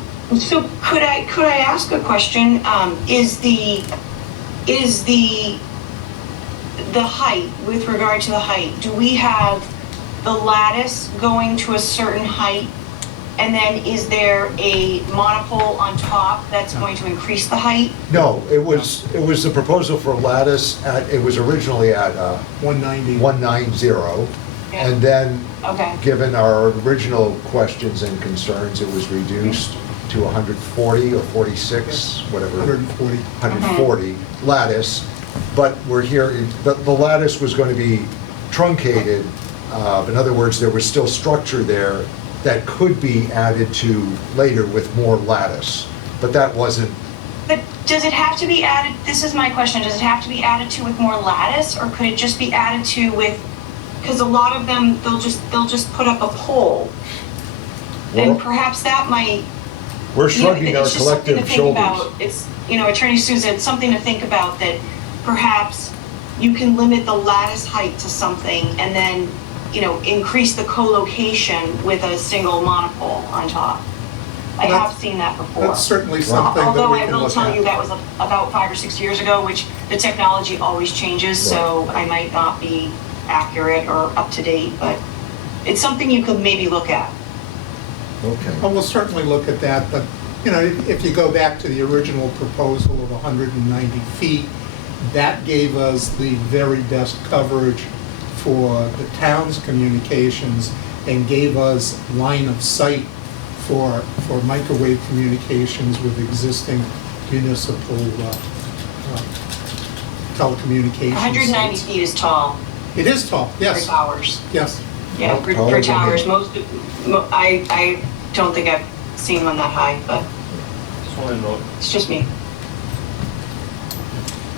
could I ask a question? Is the height, with regard to the height, do we have the lattice going to a certain height? And then is there a monopole on top that's going to increase the height? no, it was the proposal for lattice it was originally at 190. 190. Yeah. And then, Okay. given our original questions and concerns, it was reduced to 140 or 46, whatever. 140. 140 lattice, but we're here, the lattice was going to be truncated. In other words, there was still structure there that could be added to later with more lattice, but that wasn't, But does it have to be added, this is my question, does it have to be added to with more lattice, or could it just be added to with, because a lot of them, they'll just put up a pole. Well, And perhaps that might, we're shrugging our it's just something collective to think about. shoulders. It's, Attorney Souza, it's something to think about, that perhaps you can limit the lattice height to something and then, increase the co-location with a single monopole on top. I Well, have seen that before. That's certainly something that Although we I can will look tell you at. that was about 5 or 6 years ago, which the technology always changes, so I might not be accurate or up to date, but it's something you could maybe look at. Okay. Well, we'll certainly look at that, but, if you go back to the original proposal of 190 feet, that gave us the very best coverage for the town's communications and gave us line of sight for microwave communications with existing municipal telecommunications. 190 feet is tall It is tall, for yes, towers. yes. Yeah, Taller for than towers, me. I don't think I've seen one that high, but Just want to know, it's just me.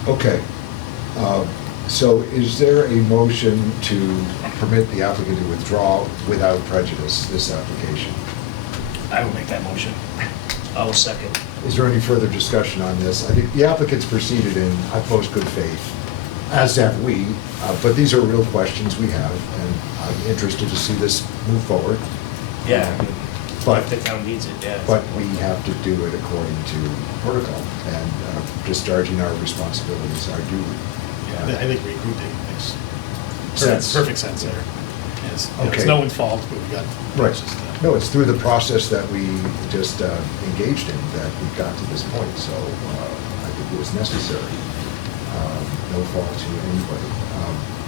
Okay. So is there a motion to permit the applicant to withdraw without prejudice this application? I will make that motion. I will second. Is there any further discussion on this? I think the applicant's proceeded in utmost good faith, as have we, but these are real questions we have, and I'm interested to see this move forward. Yeah, I mean, But- if the town needs it, yeah. But we have to do it according to protocol and discharging our responsibilities, our duty. Yeah, I think regrouping makes Sense. perfect sense there. It's Okay. no one's fault, but we got. Right. it's just, No, it's through the process that we just engaged in that we got to this point, so I think it was necessary. No fault to anybody.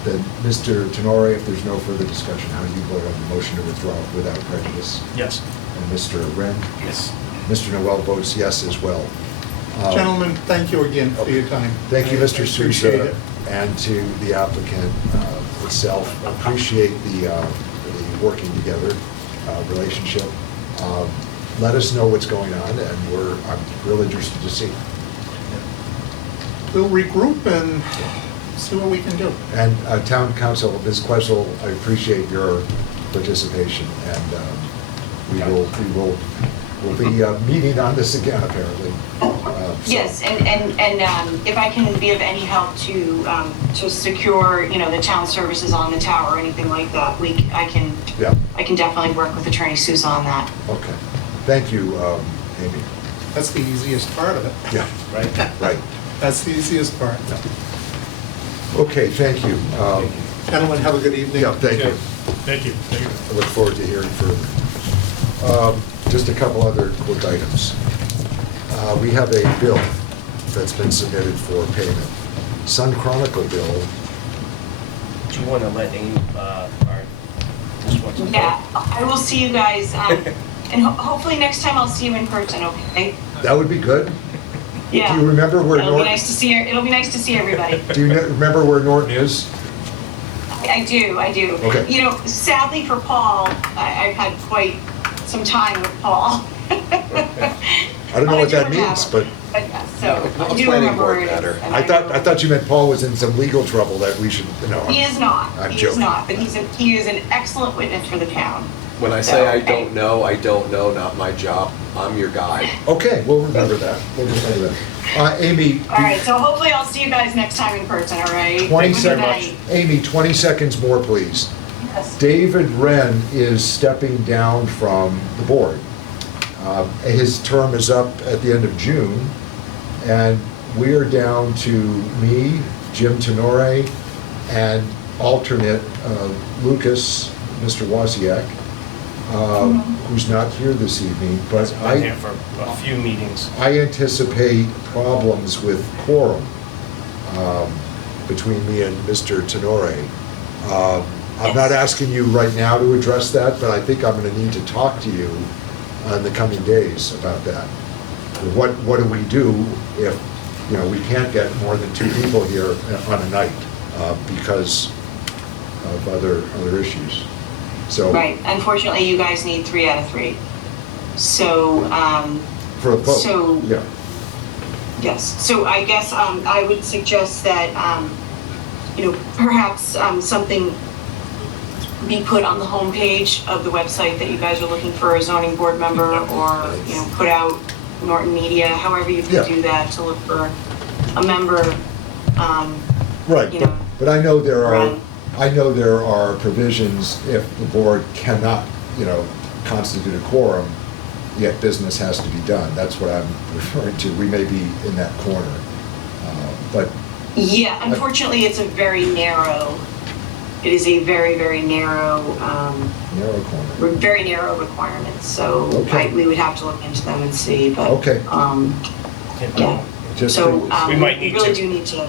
Then, Mr. Tenore, if there's no further discussion, how do you vote on the motion to withdraw without prejudice? Yes. And Mr. Wren? Yes. Mr. Noel votes yes as well. Gentlemen, thank you again for your time. Thank you, I Mr. appreciate Souza, it. and to the applicant itself. Appreciate the working together relationship. Let us know what's going on, and I'm real interested to see. We'll regroup and see what we can do. And Town Council, Ms. Questle, I appreciate your participation, and we'll be meeting on this again, apparently. So- Yes, and if I can be of any help to secure, you know, the town services on the tower or anything like that, I can definitely work with Attorney Souza on that. Okay. Thank you, Amy. That's the easiest part of it. Yeah, Right? right. That's the easiest part. Okay, thank you. Gentlemen, have a good evening. Yeah, thank you. Thank you. Thank you. I look forward to hearing further. Just a couple other quick items. We have a bill that's been submitted for payment. Sun Chronicle bill. Do you want to let Amy, or just want to? Yeah, I will see you guys, and hopefully next time I'll see you in person, okay? That would be good. Yeah. Do you remember where It'll be Norton? nice to see, it'll be nice to see everybody. Do you remember where Norton is? I do. Okay. You know, sadly for Paul, I've had quite some time with Paul. I don't know what that means, but yeah, so No, I do planning remember board where it is. matter. and I know- thought you meant Paul was in some legal trouble that we should, no. He is not. I'm He is joking. not, but he is an excellent witness for the town. When I say I don't know, not my job. I'm your guy. Okay, we'll remember that. We'll remember that. Amy. All right, so hopefully I'll see you guys next time in person, all right? 20 Good seconds. night. Amy, 20 seconds more, please. Yes. David Wren is stepping down from the board. His term is up at the end of June, and we are down to me, Jim Tenore, and alternate Lucas, Mr. Wozniak, who's not here this evening, but I've been here for a few meetings. I anticipate problems with quorum between me and Mr. Tenore. I'm not asking you right now to address that, but I think I'm going to need to talk to you in the coming days about that. What do we do if, you know, we can't get more than 2 people here on a night because of other issues? So Right, unfortunately, you guys need 3 out of 3. So, for a vote, So- yeah. yes, so I guess I would suggest that, you know, perhaps something be put on the homepage of the website that you guys are looking for a zoning board member, or, you know, put out Norton Media, however you Yeah. can do that, to look for a member, Right, you know, but I know there run. are provisions if the board cannot, you know, constitute a quorum, yet business has to be done. That's what I'm referring to. We may be in that corner. But, Yeah, unfortunately, it's a very narrow, it is a very, very narrow, narrow corner. very narrow requirement, so Okay. we would have to look into them and see, but, Okay. yeah. Just So, for- We might need really to. do need to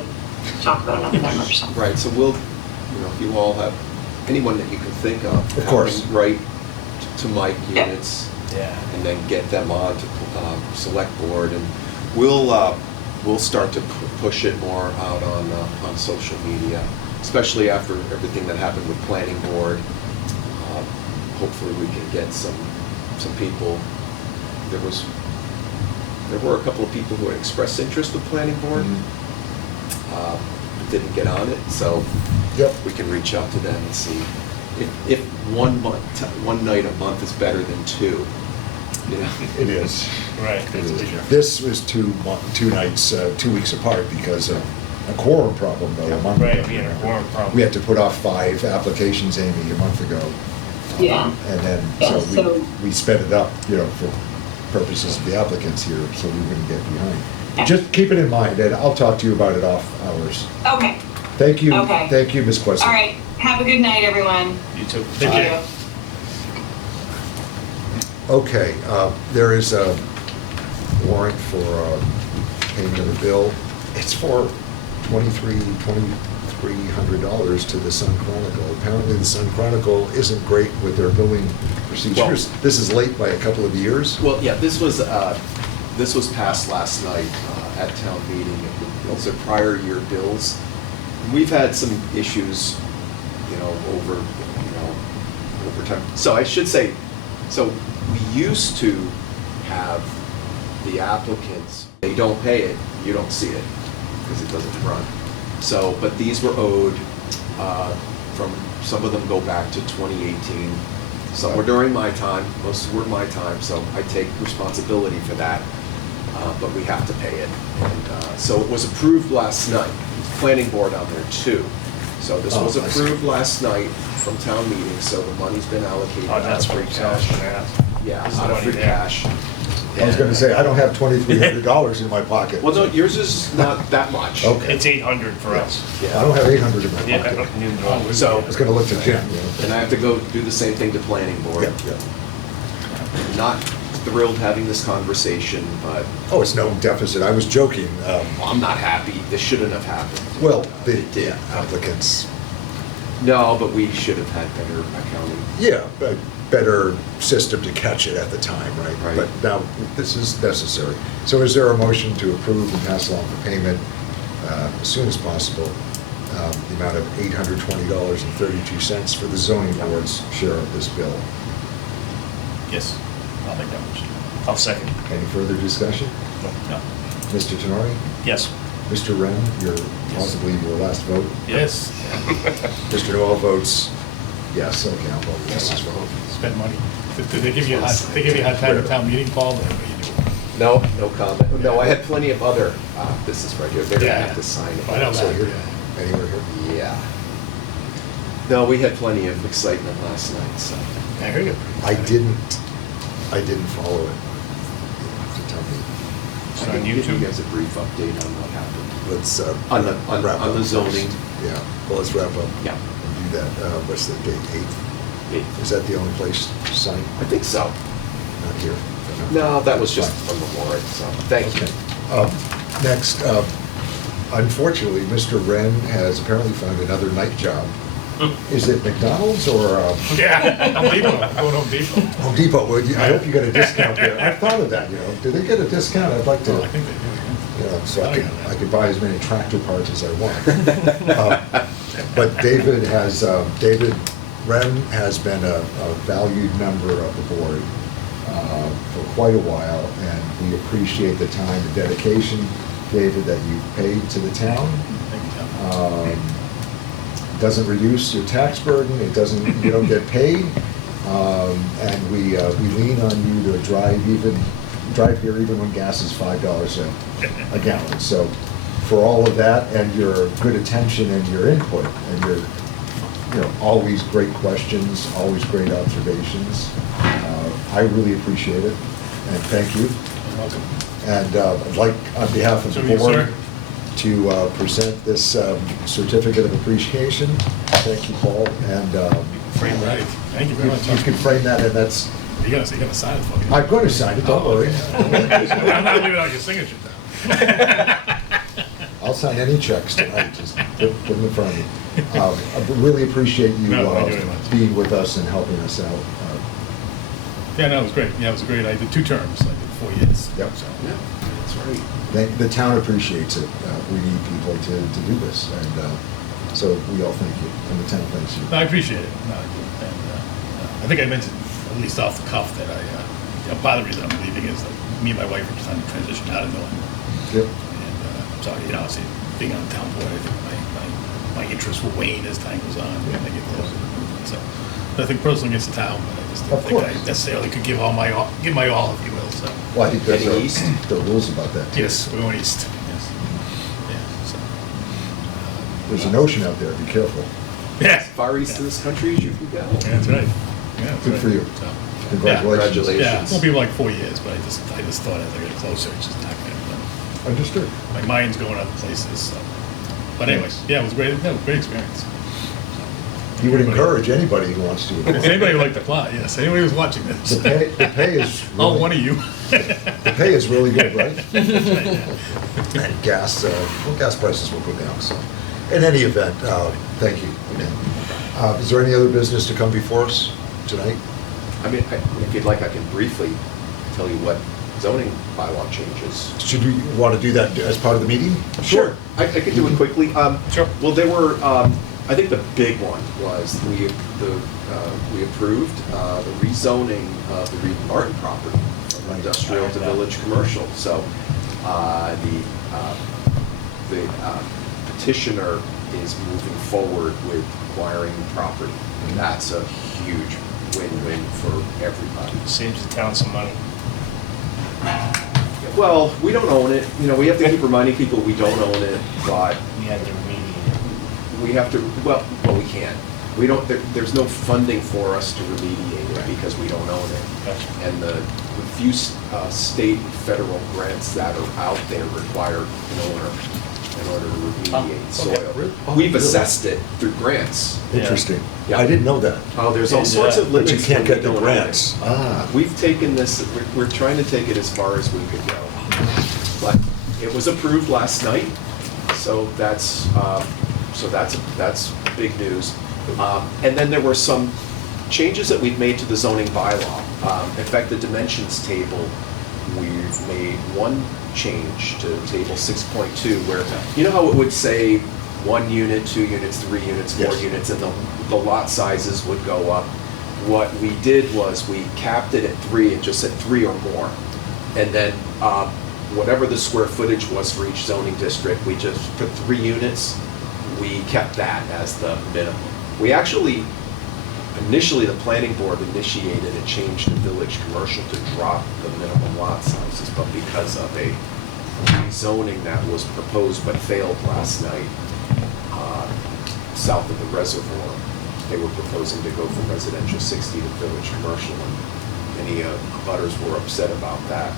talk about another member or something. Right, so we'll, you know, if you all have anyone that you can think of. Of course. have them write to Mike Yeah. units Yeah. and then get them on to select board, and we'll start to push it more out on social media, especially after everything that happened with planning board. Hopefully we can get some people. There were a couple of people who had expressed interest with planning board, but didn't get on it, so Yep. we can reach out to them and see if one night a month is better than 2. You know? It is. Right. It is. This was 2 nights, 2 weeks apart because of a quorum problem, though, a month Right, ago. being a quorum problem. We had to put off 5 applications, Amy, a month ago. Yeah. And then, Yeah, so so- we sped it up, you know, for purposes of the applicants here, so we wouldn't get behind. Yeah. Just keep it in mind, and I'll talk to you about it off hours. Okay, Thank you. Okay. Thank you, Ms. Questle. all right, have a good night, everyone. You too. Thank See you. you. Okay, there is a warrant for payment of a bill. It's for $2,300 to the Sun Chronicle. Apparently, the Sun Chronicle isn't great with their billing procedures. This is late by a couple of years. Well, yeah, this was passed last night at town meeting. Those are prior year bills. We've had some issues, you know, over time. So I should say, so we used to have the applicants, they don't pay it, you don't see it, because it doesn't run. So, but these were owed from, some of them go back to 2018, Some were during my time, most were my time, so I take responsibility for that, but we have to pay it. And so it was approved last night, planning board on there too. So this was Oh, I see. approved last night from town meeting, so the money's been allocated Oh, out that's of free what I was cash. gonna ask. Yeah, Is the out of money free there? cash. I was gonna say, I don't have $2,300 in my pocket. Well, no, yours is not that much. Okay. It's 800 for us. I don't have 800 in my Yeah, pocket. neither do I. So, I was gonna look to Jim, you know. and I have to go do the same thing to planning board. Yeah, yeah. Not thrilled having this conversation, but Oh, it's no deficit. I was joking. I'm not happy. This shouldn't have happened. Well, the applicants, No, but we should have had better accounting. yeah, a better system to catch it at the time, right? Right. But now, this is necessary. So is there a motion to approve and pass along the payment as soon as possible, the amount of $820.32 for the zoning board's share of this bill? Yes, I'll make that motion. I'll second. Any further discussion? No. Mr. Tenori? Yes. Mr. Wren, possibly your last vote? Yes. Mr. Noel votes yes. Okay, I'll vote yes as well. Spend money. Did they give you a hard time at town meeting, Paul? Or what do you do? No, no comment. No, I had plenty of other, this is right here. They're gonna Yeah. have to sign it. I know So that, here, yeah. anywhere here? Yeah. No, we had plenty of excitement last night, so. I heard you. I didn't follow it. You have to tell me. It's I on can give you YouTube? guys a brief update on what happened. Let's On wrap the up zoning. first. Yeah, well, let's wrap up. Yeah. And do that. What's the date? 8th? Yeah. Is that the only place to sign? I think so. Not here? No, that was just from the warrant, so, thank you. Okay. Next, unfortunately, Mr. Wren has apparently found another night job. Is it McDonald's or Yeah, Home Depot, going Home Depot. Home Depot? Well, I hope you get a discount there. I've thought of that, you know. Do they get a discount? I'd like to. Oh, I think they do, You know, so Oh, yeah. I could buy as many tractor parts as I want. But David Wren has been a valued member of the board for quite a while, and we appreciate the time and dedication, David, that you've paid to the town. Thank you, Tom. Doesn't reduce your tax burden, it doesn't, you don't get paid, and we lean on you to drive here even when gas is $5 a gallon. So for all of that and your good attention and your input and your, always great questions, always great observations, I really appreciate it, and thank you. You're welcome. And I'd like, on behalf of So the you, board, sir. to present this certificate of appreciation. Thank you, Paul, and Frame ready. Thank you very much. you can frame that, and that's, You're gonna sign it for me. I'm going to sign it, don't Oh, worry. okay. I'm not leaving out your signature down. I'll sign any checks tonight, just put them in front of me. I really appreciate you No, thank you very much. being with us and helping us out. Yeah, no, it was great. Yeah, it was great. I did 2 terms. I did 4 years. Yep. So, Yeah, that's right. The town appreciates it. We need people to do this, and so we all thank you, and the town thanks you. no, I appreciate it. No, I do. And I think I mentioned, at least off the cuff, that part of the reason I'm leaving is that me and my wife are trying to transition out of Milton. Yep. And so, see, being on the town board, I think my interest will wane as time goes on. And I get closer. So, nothing personal against the town, but I just Of don't think I course. necessarily could give my all, if you will. So, Well, I think that's Heading east? the rules about that. too. yes, we're going east. Yes. Yeah. So. There's an ocean out there, be careful. Yeah. As far east in this country as you can go. Yeah, that's right. Yeah, that's Good right. for you. So, Congratulations. Congratulations. yeah, it won't be like 4 years, but I just thought as I get closer, it's just not gonna. Understood. My mind's going other places. So. But anyways, yeah, it was great. Yeah, it was a great experience. You would encourage anybody who wants to. If anybody would like to apply, yes, anybody who's watching this. The pay is Oh, really, one of you. the pay is really good, right? Yeah. And gas, gas prices will go down, so. In any event, thank you again. Is there any other business to come before us tonight? I mean, if you'd like, I can briefly tell you what zoning bylaw changes. Should we want to do that as part of the meeting? I could do it quickly. Sure. Well, there were, I think the big one was we approved the rezoning of the Reed Martin property from Right. industrial to village commercial. So the petitioner is moving forward with acquiring the property. And that's a huge win-win for everybody. Saves the town some money. Well, we don't own it, you know, we have to keep reminding people we don't own it, but We had to remediate we have to, well, we can't. We don't, there's no funding for us to remediate it because we don't own it. it. Gotcha. And the few state and federal grants that are out there require an owner in order to remediate Oh, okay. soil. Oh, We've really? assessed it through grants. Interesting. Yeah. I didn't know that. Oh, there's all And, sorts of But limits. you can't when we get the don't own grants. it. Ah. We've taken this, we're trying to take it as far as we could go. But it was approved last night, so that's big news. And then there were some changes that we've made to the zoning bylaw. In fact, the dimensions table, we've made one change to table 6.2 where, you know how it would say 1 unit, 2 units, 3 units, 4 Yes. units, and the lot sizes would go up? What we did was we capped it at 3 and just said 3 or more. And then whatever the square footage was for each zoning district, we just, for 3 units, we kept that as the minimum. We actually, initially, the planning board initiated a change to village commercial to drop the minimum lot sizes, but because of a rezoning that was proposed but failed last night, south of the reservoir, they were proposing to go from residential 60 to village commercial, and many abutters were upset about that.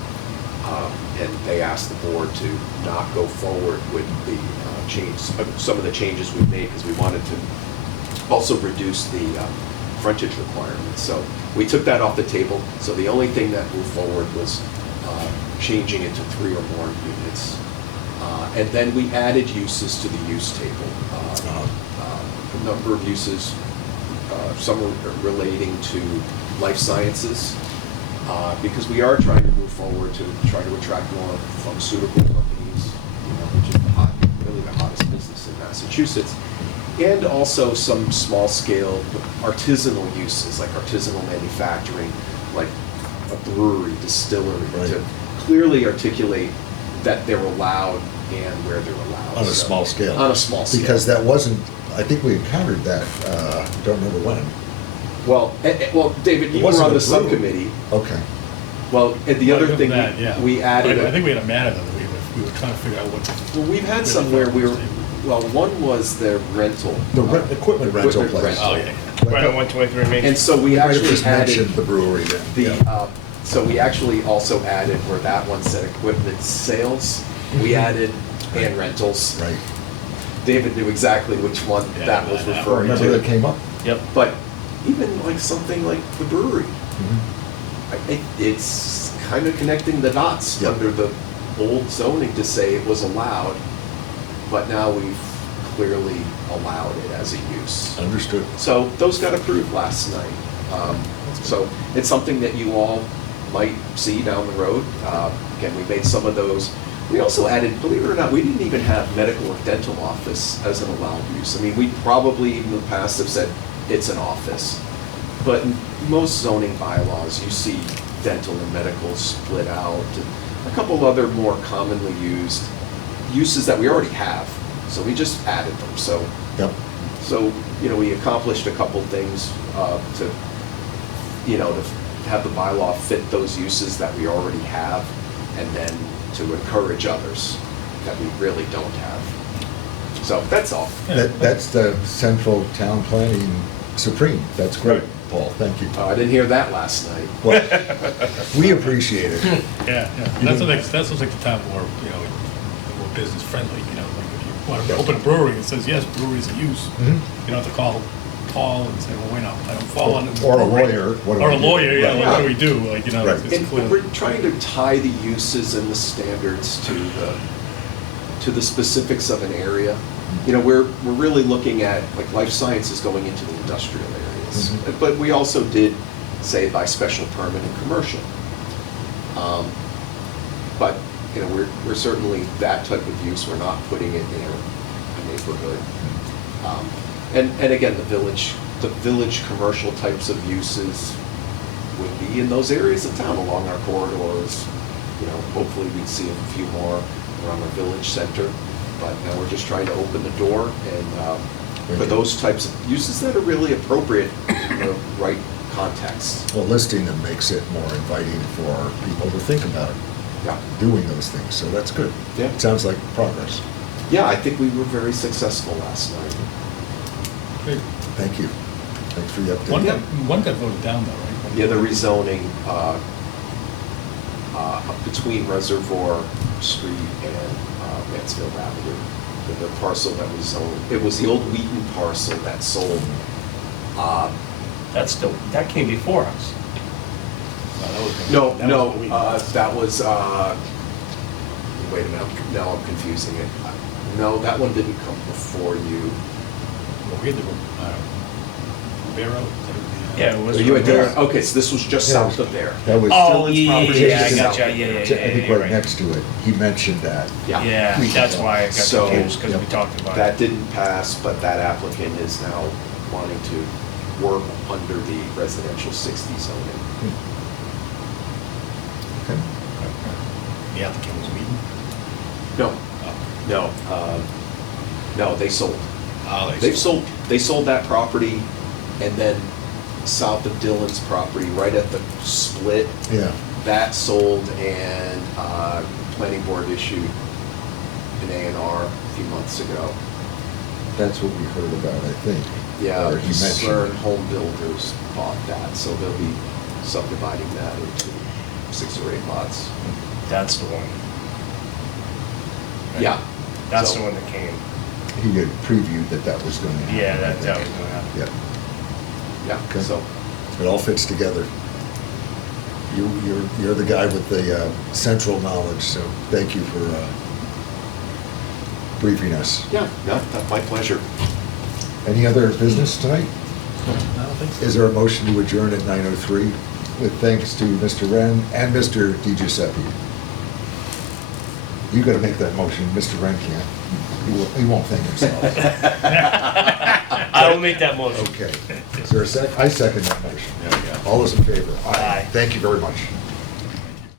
And they asked the board to not go forward with the change, some of the changes we made, because we wanted to also reduce the frontage requirements. So we took that off the table. So the only thing that moved forward was changing it to 3 or more units. And then we added uses to the use table. A number of uses, some are relating to life sciences, because we are trying to move forward to try to attract more pharmaceutical companies, you know, which is really the hottest business in Massachusetts. And also some small-scale artisanal uses, like artisanal manufacturing, like a brewery, distillery, Right. to clearly articulate that they're allowed and where they're allowed. On a So- small scale. On a small scale. Because that wasn't, I think we encountered that, don't remember when. Well, David, It you were wasn't on a the brewery. subcommittee. Okay. Well, and the other Other thing, than that, yeah. we added, I think we had a matter that we were trying to figure out what. well, we've had some where we were, well, one was the rental. The equipment rental Equipment place. rental. Oh, yeah. Right on 123 Main. And so we might have actually just mentioned added the brewery then. the, Yeah. so we actually also added where that one said equipment sales, we added and rentals. Right. David knew exactly which one Yeah, that was I referring Remember that to. came up? Yep. But even like something like the brewery, Mhm. it's kind of connecting the dots Yep. under the old zoning to say it was allowed, but now we've clearly allowed it as a use. Understood. So those got approved last night. So it's something that you all might see down the road. Again, we made some of those. We also added, believe it or not, we didn't even have medical or dental office as an allowed use. I mean, we probably in the past have said it's an office. But in most zoning bylaws, you see dental and medical split out, and a couple other more commonly used uses that we already have. So we just added them. Yep. So, you know, we accomplished a couple things to, you know, to have the bylaw fit those uses that we already have, and then to encourage others that we really don't have. So that's all. That's the central town planning supreme. That's great, Paul. Thank you. I didn't hear that last night. Well, we appreciate it. Yeah, yeah. That's what makes the town more, more business friendly, Like if you want to open a brewery, it says, yes, breweries are use. Mhm. You don't have to call Paul and say, well, wait, no, I don't fall under. Or a brewery." lawyer, what do Or we a do? lawyer, yeah, Right. like, what do we do? Right. It's And clear. we're trying to tie the uses and the standards to the specifics of an area. You know, we're really looking at, like, life sciences going into the industrial areas. Mhm. But we also did say by special permit and commercial. But, you know, we're certainly that type of use, we're not putting it in a neighborhood. And again, the village commercial types of uses would be in those areas of town along our corridors. You know, hopefully we'd see a few more around our village center. But now we're just trying to open the door and for those types of uses that are really appropriate in the right context. Well, listing them makes it more inviting for people to think about Yeah. doing those things, so that's good. Yeah. It sounds like progress. Yeah, I think we were very successful last night. Thank you. Thanks for the One got, update. one got voted down though, right? Yeah, the rezoning between Reservoir Street and Mansfield Avenue, the parcel that was zoned, it was the old Wheaton parcel that sold. That came before us. No, That no, was what we- that was, wait a minute, now I'm confusing it. No, that one didn't come before you. Well, we had the, Barrow. Yeah, it was. Oh, you had there, okay, so this was just Yeah. south of there. That was. Oh, yeah, I Jason, gotcha, yeah, I yeah, think yeah, right right. next to it, he mentioned that. Yeah, that's why I got So- confused, because we talked about That it. didn't pass, but that applicant is now wanting to work under the residential 60 zoning. Okay. The applicant was Wheaton. No, no, no, they sold. Oh, They sold that property, and then south of Dillon's property, right at the split, Yeah, that sold, and planning board issued an A&R a few months ago. that's what we heard about, I think. Yeah, Or he mentioned. Slern Home Builders bought that, so they'll be subdividing that into 6 or 8 lots. That's the one. Yeah. That's So- the one that came. He had previewed that that was going to happen. Yeah, I that think. was gonna happen. Yeah, Yeah, Okay. so, it all fits together. You're the guy with the central knowledge, so thank you for briefing us. yeah, no, that's my pleasure. Any other business tonight? I don't think so. Is there a motion to adjourn at 9:03 with thanks to Mr. Wren and Mr. Di Giuseppe? You gotta make that motion, Mr. Wren can't. He won't thank himself. I will make that motion. Okay. Is there a sec? I second that motion. There we go. All those in favor? Aye. Thank you very much.